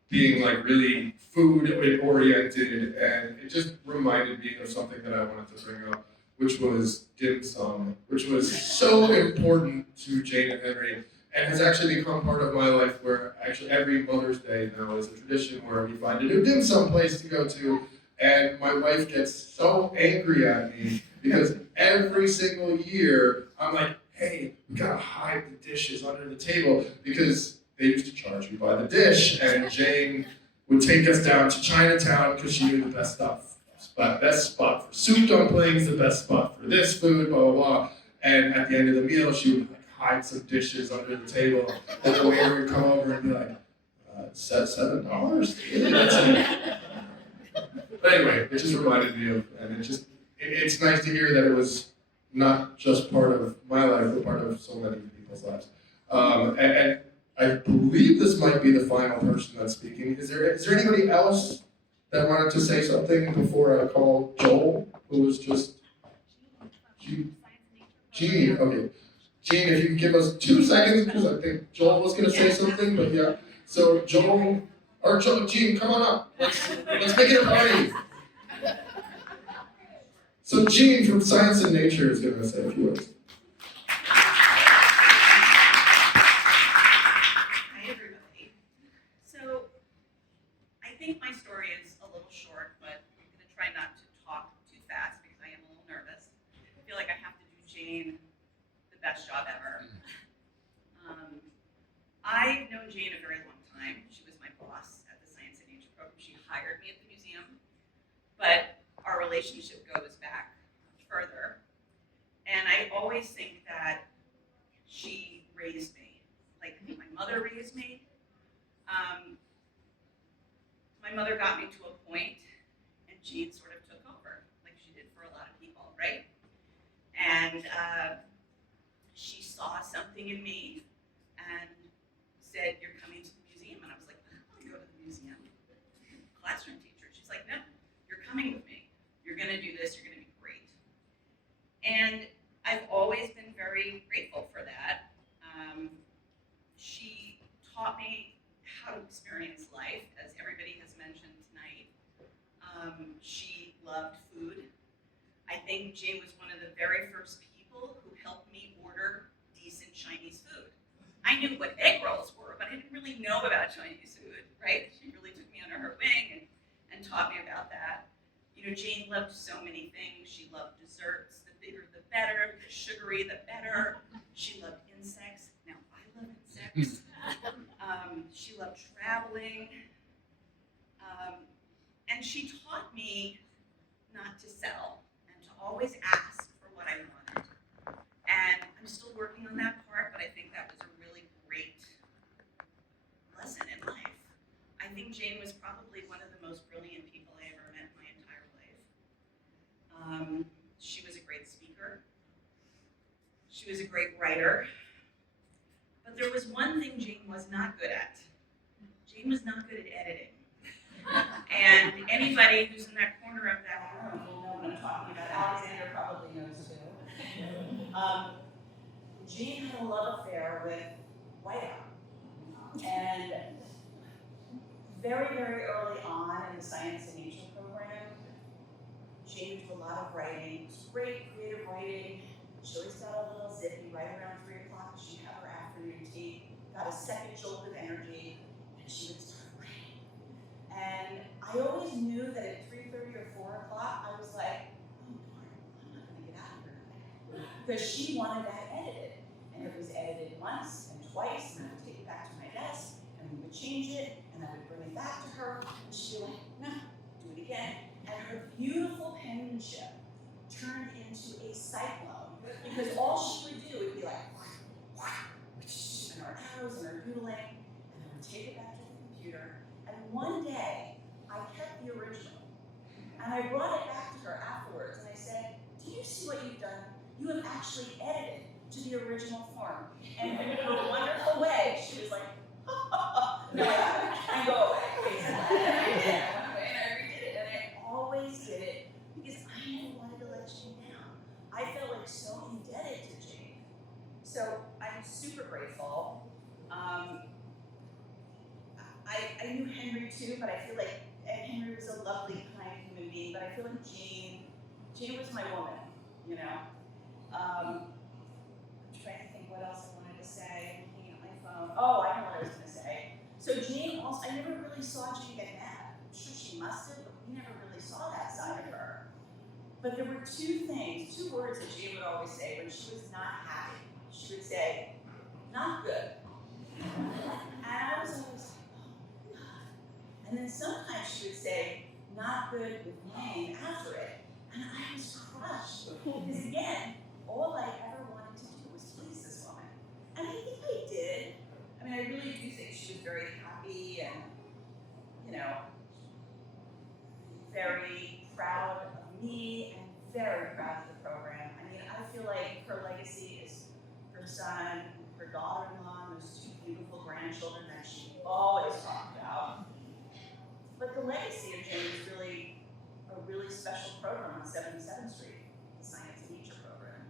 being like really food oriented, and it just reminded me of something that I wanted to bring up, which was dim sum, which was so important to Jane and Henry, and has actually become part of my life, where actually every Mother's Day now is a tradition where we find a new dim sum place to go to, and my wife gets so angry at me because every single year I'm like, hey, we gotta hide the dishes under the table, because they used to charge me by the dish, and Jane would take us down to Chinatown because she knew the best stuff. Best spot for soup dumplings, the best spot for this food, blah, blah, blah. And at the end of the meal, she would like hide some dishes under the table, and the waiter would come over and be like, $7? That's it. But anyway, it just reminded me of, and it's nice to hear that it was not just part of my life, but part of so many people's lives. And I believe this might be the final person that's speaking. Is there anybody else that wanted to say something before I call Joel, who was just Gene? Okay. Gene, if you can give us 2 seconds, because I think Joel was going to say something, but yeah. So Gene, come on up. Let's make it a party. So Gene from Science and Nature is going to say a few words. Hi, everybody. So I think my story is a little short, but I'm going to try not to talk too fast because I am a little nervous. I feel like I have to do Jane the best job ever. I've known Jane a very long time. She was my boss at the Science and Nature program. She hired me at the museum, but our relationship goes back further. And I always think that she raised me, like my mother raised me. My mother got me to a point, and Jane sort of took over, like she did for a lot of people, right? And she saw something in me and said, "You're coming to the museum." And I was like, "I don't want to go to the museum. Classroom teacher." She's like, "No, you're coming with me. You're going to do this. You're going to be great." And I've always been very grateful for that. She taught me how to experience life, as everybody has mentioned tonight. She loved food. I think Jane was one of the very first people who helped me order decent Chinese food. I knew what egg rolls were, but I didn't really know about Chinese food, right? She really took me under her wing and taught me about that. You know, Jane loved so many things. She loved desserts. The bigger, the better. The sugary, the better. She loved insects. Now, I love insects. She loved traveling. And she taught me not to sell and to always ask for what I wanted. And I'm still working on that part, but I think that was a really great lesson in life. I think Jane was probably one of the most brilliant people I ever met in my entire life. She was a great speaker. She was a great writer. But there was one thing Jane was not good at. Jane was not good at editing. And anybody who's in that corner of that room will know what I'm talking about. Alexander probably knows too. Jane had a love affair with whiteout. And very, very early on in the Science and Nature program, Jane would do a lot of writing. It was great creative writing. She always got a little zippy right around 3 o'clock. She'd have her afternoon tea, got a second jolt of energy, and she would start writing. And I always knew that at 3:30 or 4 o'clock, I was like, oh, darn, I'm not gonna get out of here. Because she wanted that edited. And it was edited once and twice, and I would take it back to my desk, and we would change it, and I would bring it back to her, and she'd be like, no, do it again. And her beautiful penmanship turned into a cyclone, because all she would do would be like, and her arrows and her doodling, and then we'd take it back to the computer. And one day, And I brought it back to her afterwards, and I said, do you see what you've done? You have actually edited to the original form. And in her wonderful way, she was like, no, I haven't. And go away, basically. And I did. I went away and I redid it. And I always did it because I never wanted to let Jane down. I felt like so indebted to Jane. So I'm super grateful. I knew Henry too, but I feel like Henry was a lovely, kind human being, but I feel like Jane was my woman, you know? I'm trying to think what else I wanted to say. I'm looking at my phone. Oh, I know what I was gonna say. So Jane also, I never really saw Jane get mad. I'm sure she must have, but we never really saw that side of her. But there were two words that Jane would always say when she was not happy. She would say, not good. And I was always like, oh God. And then sometimes she would say, not good with Wayne after it. And I was crushed. Because again, all I ever wanted to do was please this woman. And I think I did. I mean, I really do think she was very happy and, you know, very proud of me and very proud of the program. I mean, I feel like her legacy is her son, her daughter-in-law, and those two beautiful grandchildren that she always talked about. But the legacy of Jane is really a really special program on 77th Street, the Science and Nature program.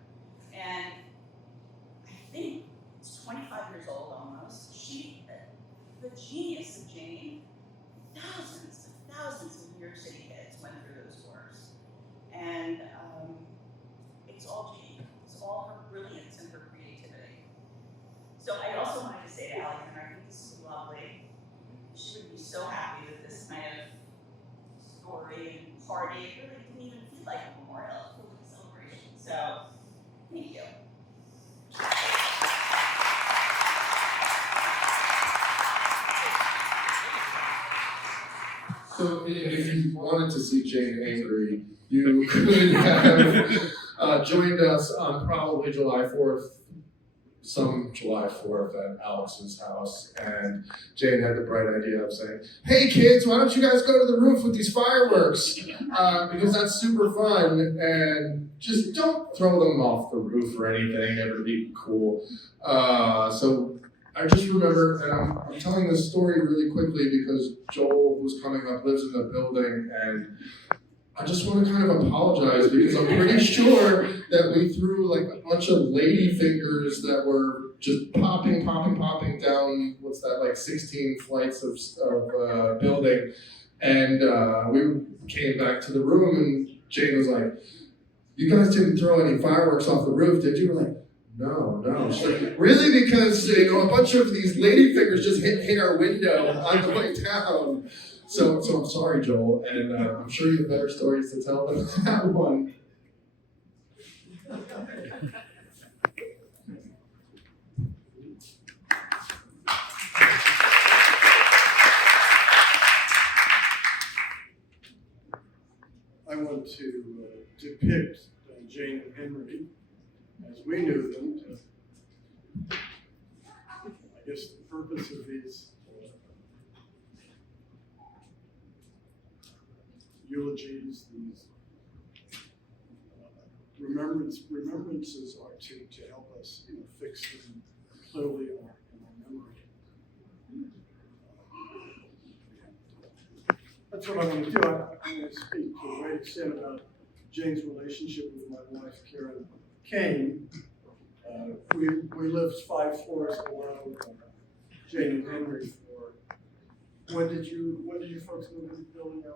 And I think it's 25 years old almost. The genius of Jane, thousands of New York City kids went through those doors. And it's all Jane. It's all her brilliance and her creativity. So I also wanted to say to Alexander, I think this is lovely. She would be so happy with this kind of story and party. It really didn't even feel like a memorial, it felt like a celebration. So, thank you. So if you wanted to see Jane angry, you could have joined us on probably July 4th, some July 4th at Alex's house, and Jane had the bright idea of saying, hey kids, why don't you guys go to the roof with these fireworks, because that's super fun, and just don't throw them off the roof or anything, it would be cool. So I just remember, and I'm telling this story really quickly because Joel, who's coming up, lives in the building, and I just want to kind of apologize because I'm pretty sure that we threw like a bunch of lady fingers that were just popping down, what's that, like 16 flights of building. And we came back to the room and Jane was like, you guys didn't throw any fireworks off the roof, did you? We're like, no. She's like, really? Because a bunch of these lady fingers just hit our window on the way down. So I'm sorry, Joel, and I'm sure you have better stories to tell than that one. I want to depict Jane and Henry as we knew them. I guess the purpose of these eulogies, these remembrances are to help us, fix them clearly in our memory. That's what I want to do. I'm going to speak to a great extent about Jane's relationship with my wife, Karen Kane. We lived 5 floors below Jane and Henry for. When did you folks move into the building? I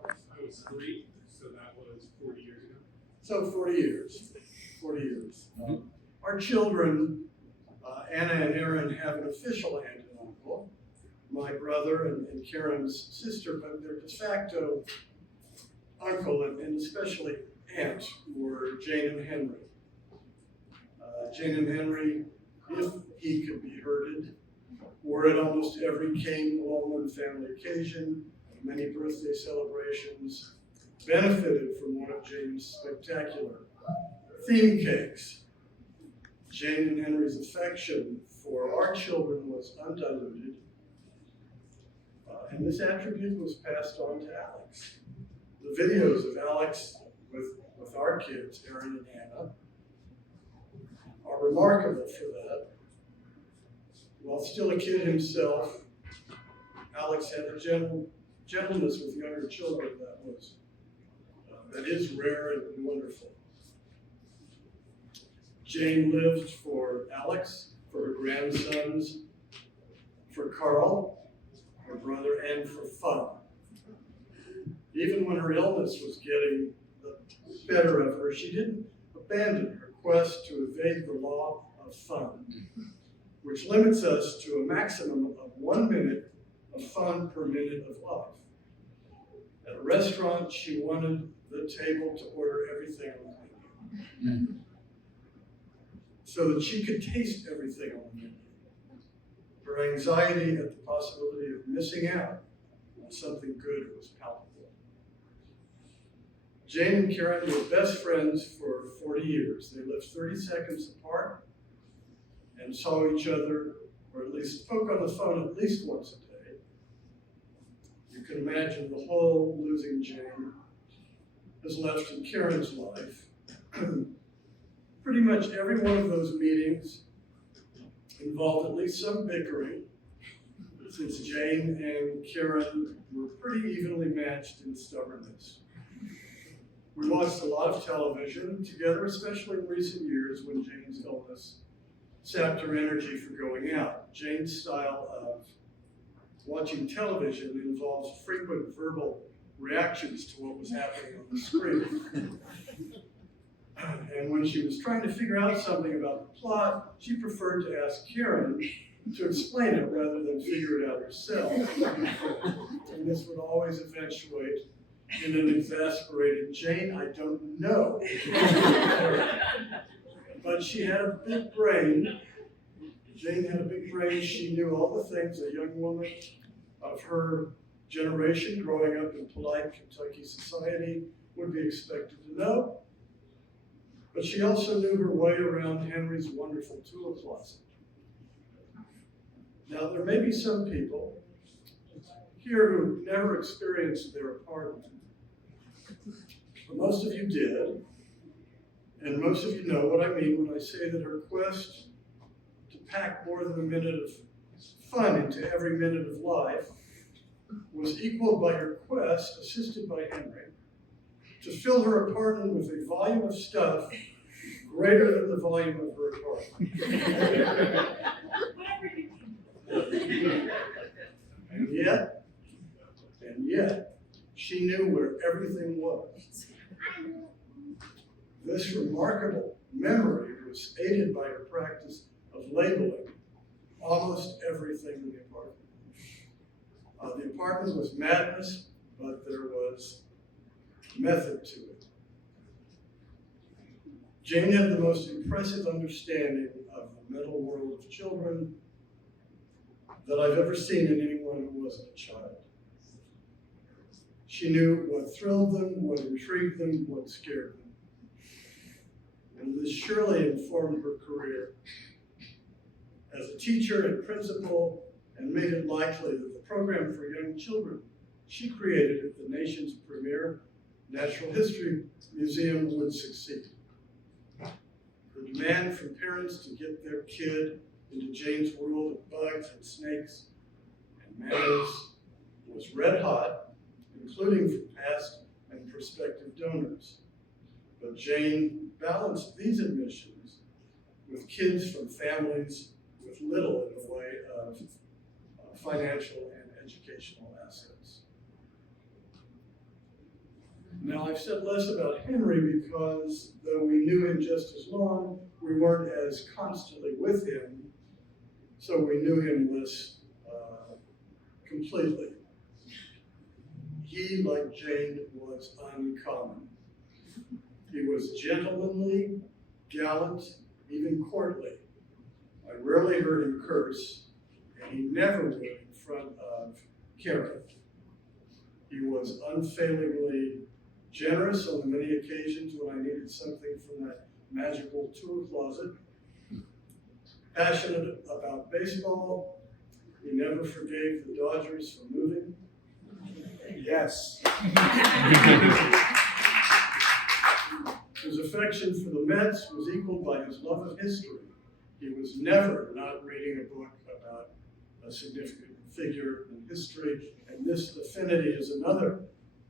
was 3, so that was 40 years ago. So 40 years. 40 years. Our children, Anna and Aaron, have an official aunt and uncle, my brother and Karen's sister, but their de facto uncle and especially aunt were Jane and Henry. Jane and Henry, if he could be herded, were at almost every Kane Wallman family occasion, many birthday celebrations, benefited from one of Jane's spectacular theme cakes. Jane and Henry's affection for our children was undiluted, and this attribute was passed on to Alex. The videos of Alex with our kids, Aaron and Hannah, are remarkable for that. While still a kid himself, Alex had a gentleness with younger children that is rare and wonderful. Jane lived for Alex, for her grandsons, for Carl, her brother, and for fun. Even when her illness was getting the better of her, she didn't abandon her quest to evade the law of fun, which limits us to a maximum of 1 minute of fun per minute of life. At a restaurant, she wanted the table to order everything on the menu, so that she could taste everything on the menu. Her anxiety at the possibility of missing out on something good was palpable. Jane and Karen were best friends for 40 years. They lived 30 seconds apart and saw each other, or at least spoke on the phone at least once a day. You can imagine the hole losing Jane has left in Karen's life. Pretty much every one of those meetings involved at least some bickering, since Jane and Karen were pretty evenly matched in stubbornness. We watched a lot of television together, especially in recent years when Jane's illness sapped her energy for going out. Jane's style of watching television involves frequent verbal reactions to what was happening on the screen. And when she was trying to figure out something about the plot, she preferred to ask Karen to explain it rather than figure it out herself. And this would always eventuate in an exasperated, "Jane, I don't know." But she had a big brain. Jane had a big brain. She knew all the things a young woman of her generation growing up in polite Kentucky society would be expected to know. But she also knew her way around Henry's wonderful tool closet. Now, there may be some people here who never experienced their apartment. But most of you did, and most of you know what I mean when I say that her quest to pack more than a minute of fun into every minute of life was equaled by her quest, assisted by Henry, to fill her apartment with a volume of stuff greater than the volume of her apartment. And yet, she knew where everything was. This remarkable memory was aided by her practice of labeling almost everything in the apartment. The apartment was madness, but there was method to it. Jane had the most impressive understanding of the mental world of children that I've ever seen in anyone who wasn't a child. She knew what thrilled them, what intrigued them, what scared them. And this surely informed her career as a teacher and principal, and made it likely that the program for young children she created at the nation's premier natural history museum would succeed. The demand from parents to get their kid into Jane's world of bugs and snakes and mammals was red hot, including from past and prospective donors. But Jane balanced these admissions with kids from families with little in the way of financial and educational assets. Now, I've said less about Henry because though we knew him just as long, we weren't as constantly with him, so we knew him less completely. He, like Jane, was uncommon. He was gentlemanly, gallant, even courtly. I rarely heard him curse, and he never would in front of Karen. He was unfailingly generous on the many occasions when I needed something from that magical tool closet. Passionate about baseball, he never forgave the Dodgers for moving. Yes. His affection for the Mets was equaled by his love of history. He was never not reading a book about a significant figure in history, and this affinity is another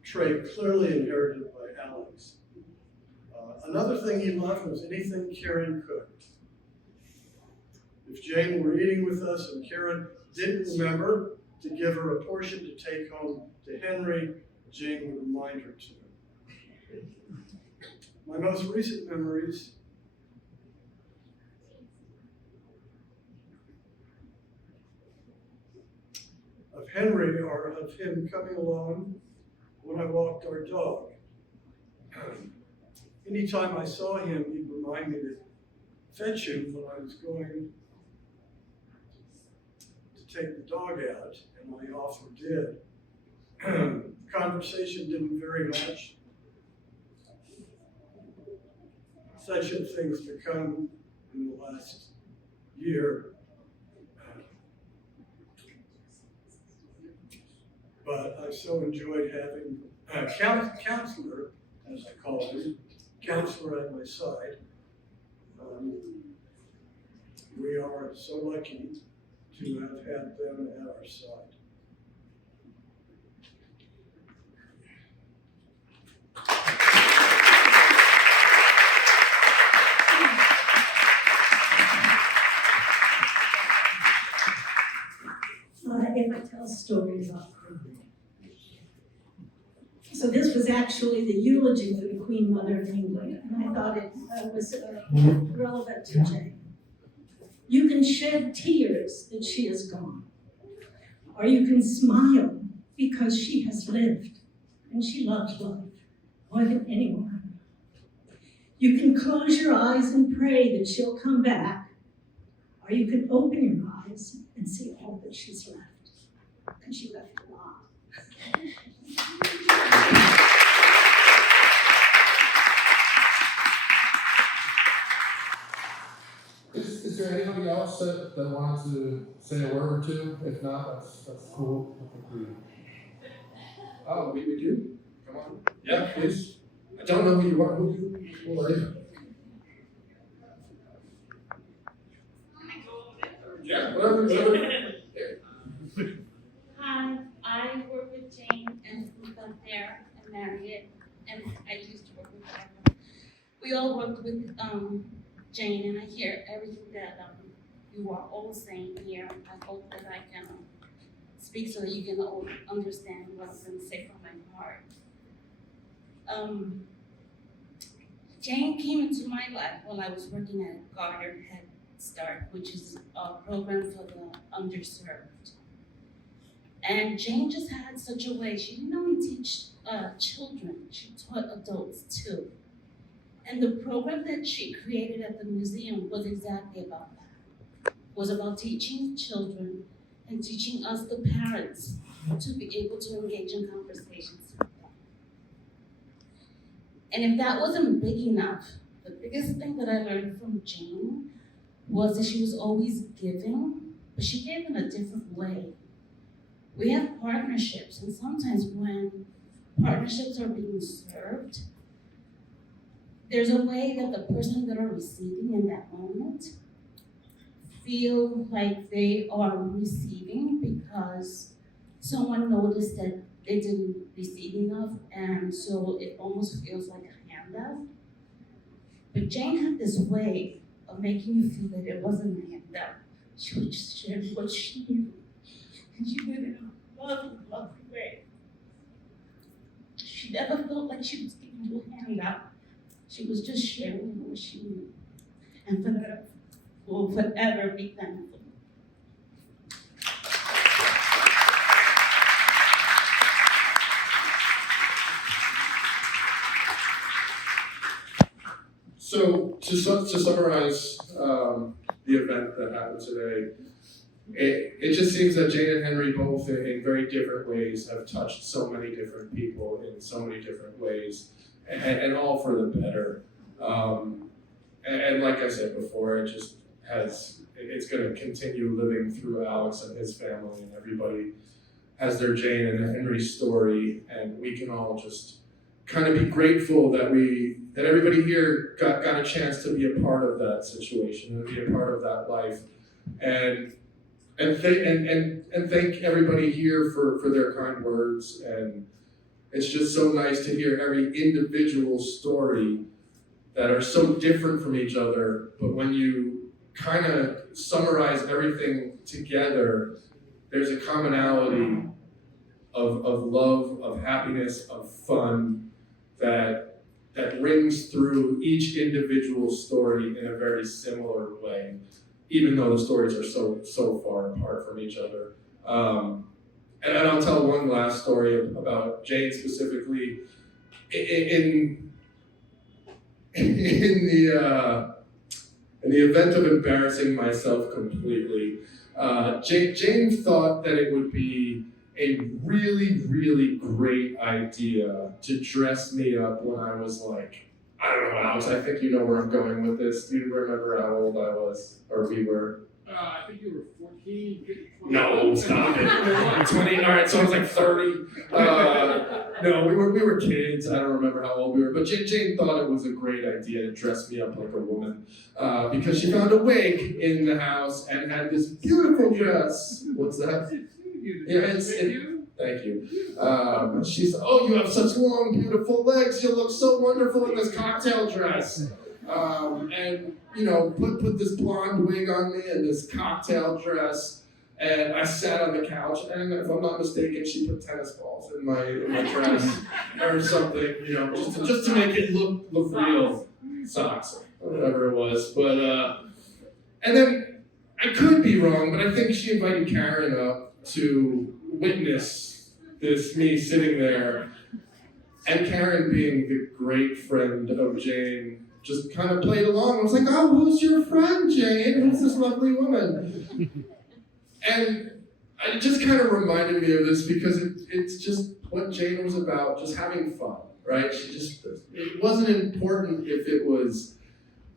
trait clearly inherited by Alex. Another thing he loved was anything Karen cooked. If Jane were eating with us and Karen didn't remember to give her a portion to take home to Henry, Jane would remind her to. My most recent memories of Henry are of him coming along when I walked our dog. Anytime I saw him, he'd remind me to fetch him when I was going to take the dog out, and I often did. Conversation didn't vary much. Such have things become in the last year. But I so enjoyed having a counselor, as I call him, counselor at my side. We are so lucky to have had them at our side. If I tell a story about Queen. So this was actually the eulogy for the Queen Mother of England, and I thought it was relevant to Jane. You can shed tears that she is gone, or you can smile because she has lived, and she loved life more than anyone. You can close your eyes and pray that she'll come back, or you can open your eyes and see all that she's left. And she left a lot. Is there anybody else that wanted to say a word or two? If not, that's cool. I think we... Oh, we do? Come on. Yeah, please. I don't know who you are. Who are you? Yeah, whatever. Hi, I work with Jane and Ruth up there and Marriott, and I used to work with her. We all worked with Jane, and I hear everything that you are all saying here. I hope that I can speak so that you can all understand what I'm going to say from my heart. Jane came into my life while I was working at Garden Head Start, which is a program for the underserved. And Jane just had such a way. She didn't only teach children, she taught adults too. And the program that she created at the museum was exactly about that. It was about teaching children and teaching us, the parents, to be able to engage in conversations with them. And if that wasn't big enough, the biggest thing that I learned from Jane was that she was always giving, but she gave in a different way. We have partnerships, and sometimes when partnerships are being served, there's a way that the person that are receiving in that moment feel like they are receiving because someone noticed that they didn't receive enough, and so it almost feels like a handout. But Jane had this way of making you feel that it wasn't a handout. She would just share what she knew, and she did it in a lovely, lovely way. She never felt like she was giving you a handout. She was just sharing what she knew. And for that, we'll forever be thankful. So to summarize the event that happened today, it just seems that Jane and Henry both in very different ways have touched so many different people in so many different ways, and all for the better. And like I said before, it's going to continue living through Alex and his family and everybody as their Jane and Henry story, and we can all just kind of be grateful that everybody here got a chance to be a part of that situation and be a part of that life, and thank everybody here for their kind words. And it's just so nice to hear every individual story that are so different from each other, but when you kind of summarize everything together, there's a commonality of love, of happiness, of fun that rings through each individual story in a very similar way, even though the stories are so far apart from each other. And I'll tell one last story about Jane specifically. In the event of embarrassing myself completely, Jane thought that it would be a really, really great idea to dress me up when I was like, I don't know, Alex, I think you know where I'm going with this. Do you remember how old I was, or we were? I think you were 14. No, stop it. 20, all right, so I was like 30. No, we were kids. I don't remember how old we were, but Jane thought it was a great idea to dress me up like a woman because she found a wig in the house and had this beautiful dress. What's that? Yeah, thank you. She's, oh, you have such long, beautiful legs. You look so wonderful in this cocktail dress. And, you know, put this blonde wig on me and this cocktail dress. And I sat on the couch, and if I'm not mistaken, she put tennis balls in my dress or something, you know, just to make it look real. Socks, or whatever it was. But, and then I could be wrong, but I think she invited Karen up to witness this, me sitting there. And Karen, being the great friend of Jane, just kind of played along. I was like, oh, who's your friend, Jane? Who's this lovely woman? And it just kind of reminded me of this because it's just what Jane was about, just having fun, right? It wasn't important if it was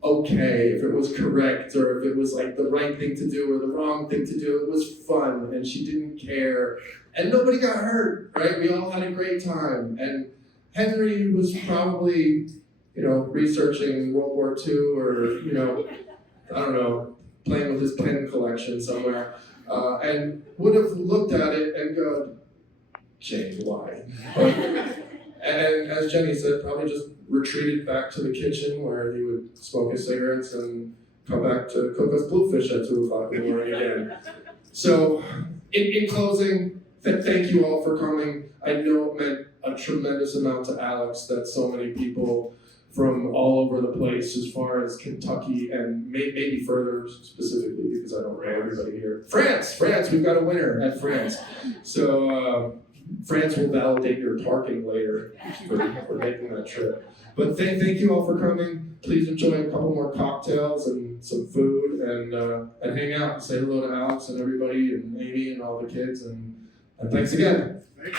okay, if it was correct, or if it was like the right thing to do or the wrong thing to do. It was fun, and she didn't care. And nobody got hurt, right? We all had a great time. And Henry was probably, you know, researching World War II or, you know, I don't know, playing with his pen collection somewhere. And would have looked at it and go, Jane, why? And as Jenny said, probably just retreated back to the kitchen where he would smoke his cigarettes and come back to cook us bluefish at 2 o'clock in the morning again. So, in closing, thank you all for coming. I know it meant a tremendous amount to Alex that so many people from all over the place, as far as Kentucky and maybe further specifically, because I don't know everybody here. France, we've got a winner at France. So France will validate your parking later for making that trip. But thank you all for coming. Please enjoy a couple more cocktails and some food and hang out and say hello to Alex and everybody and Amy and all the kids. And thanks again. Thanks.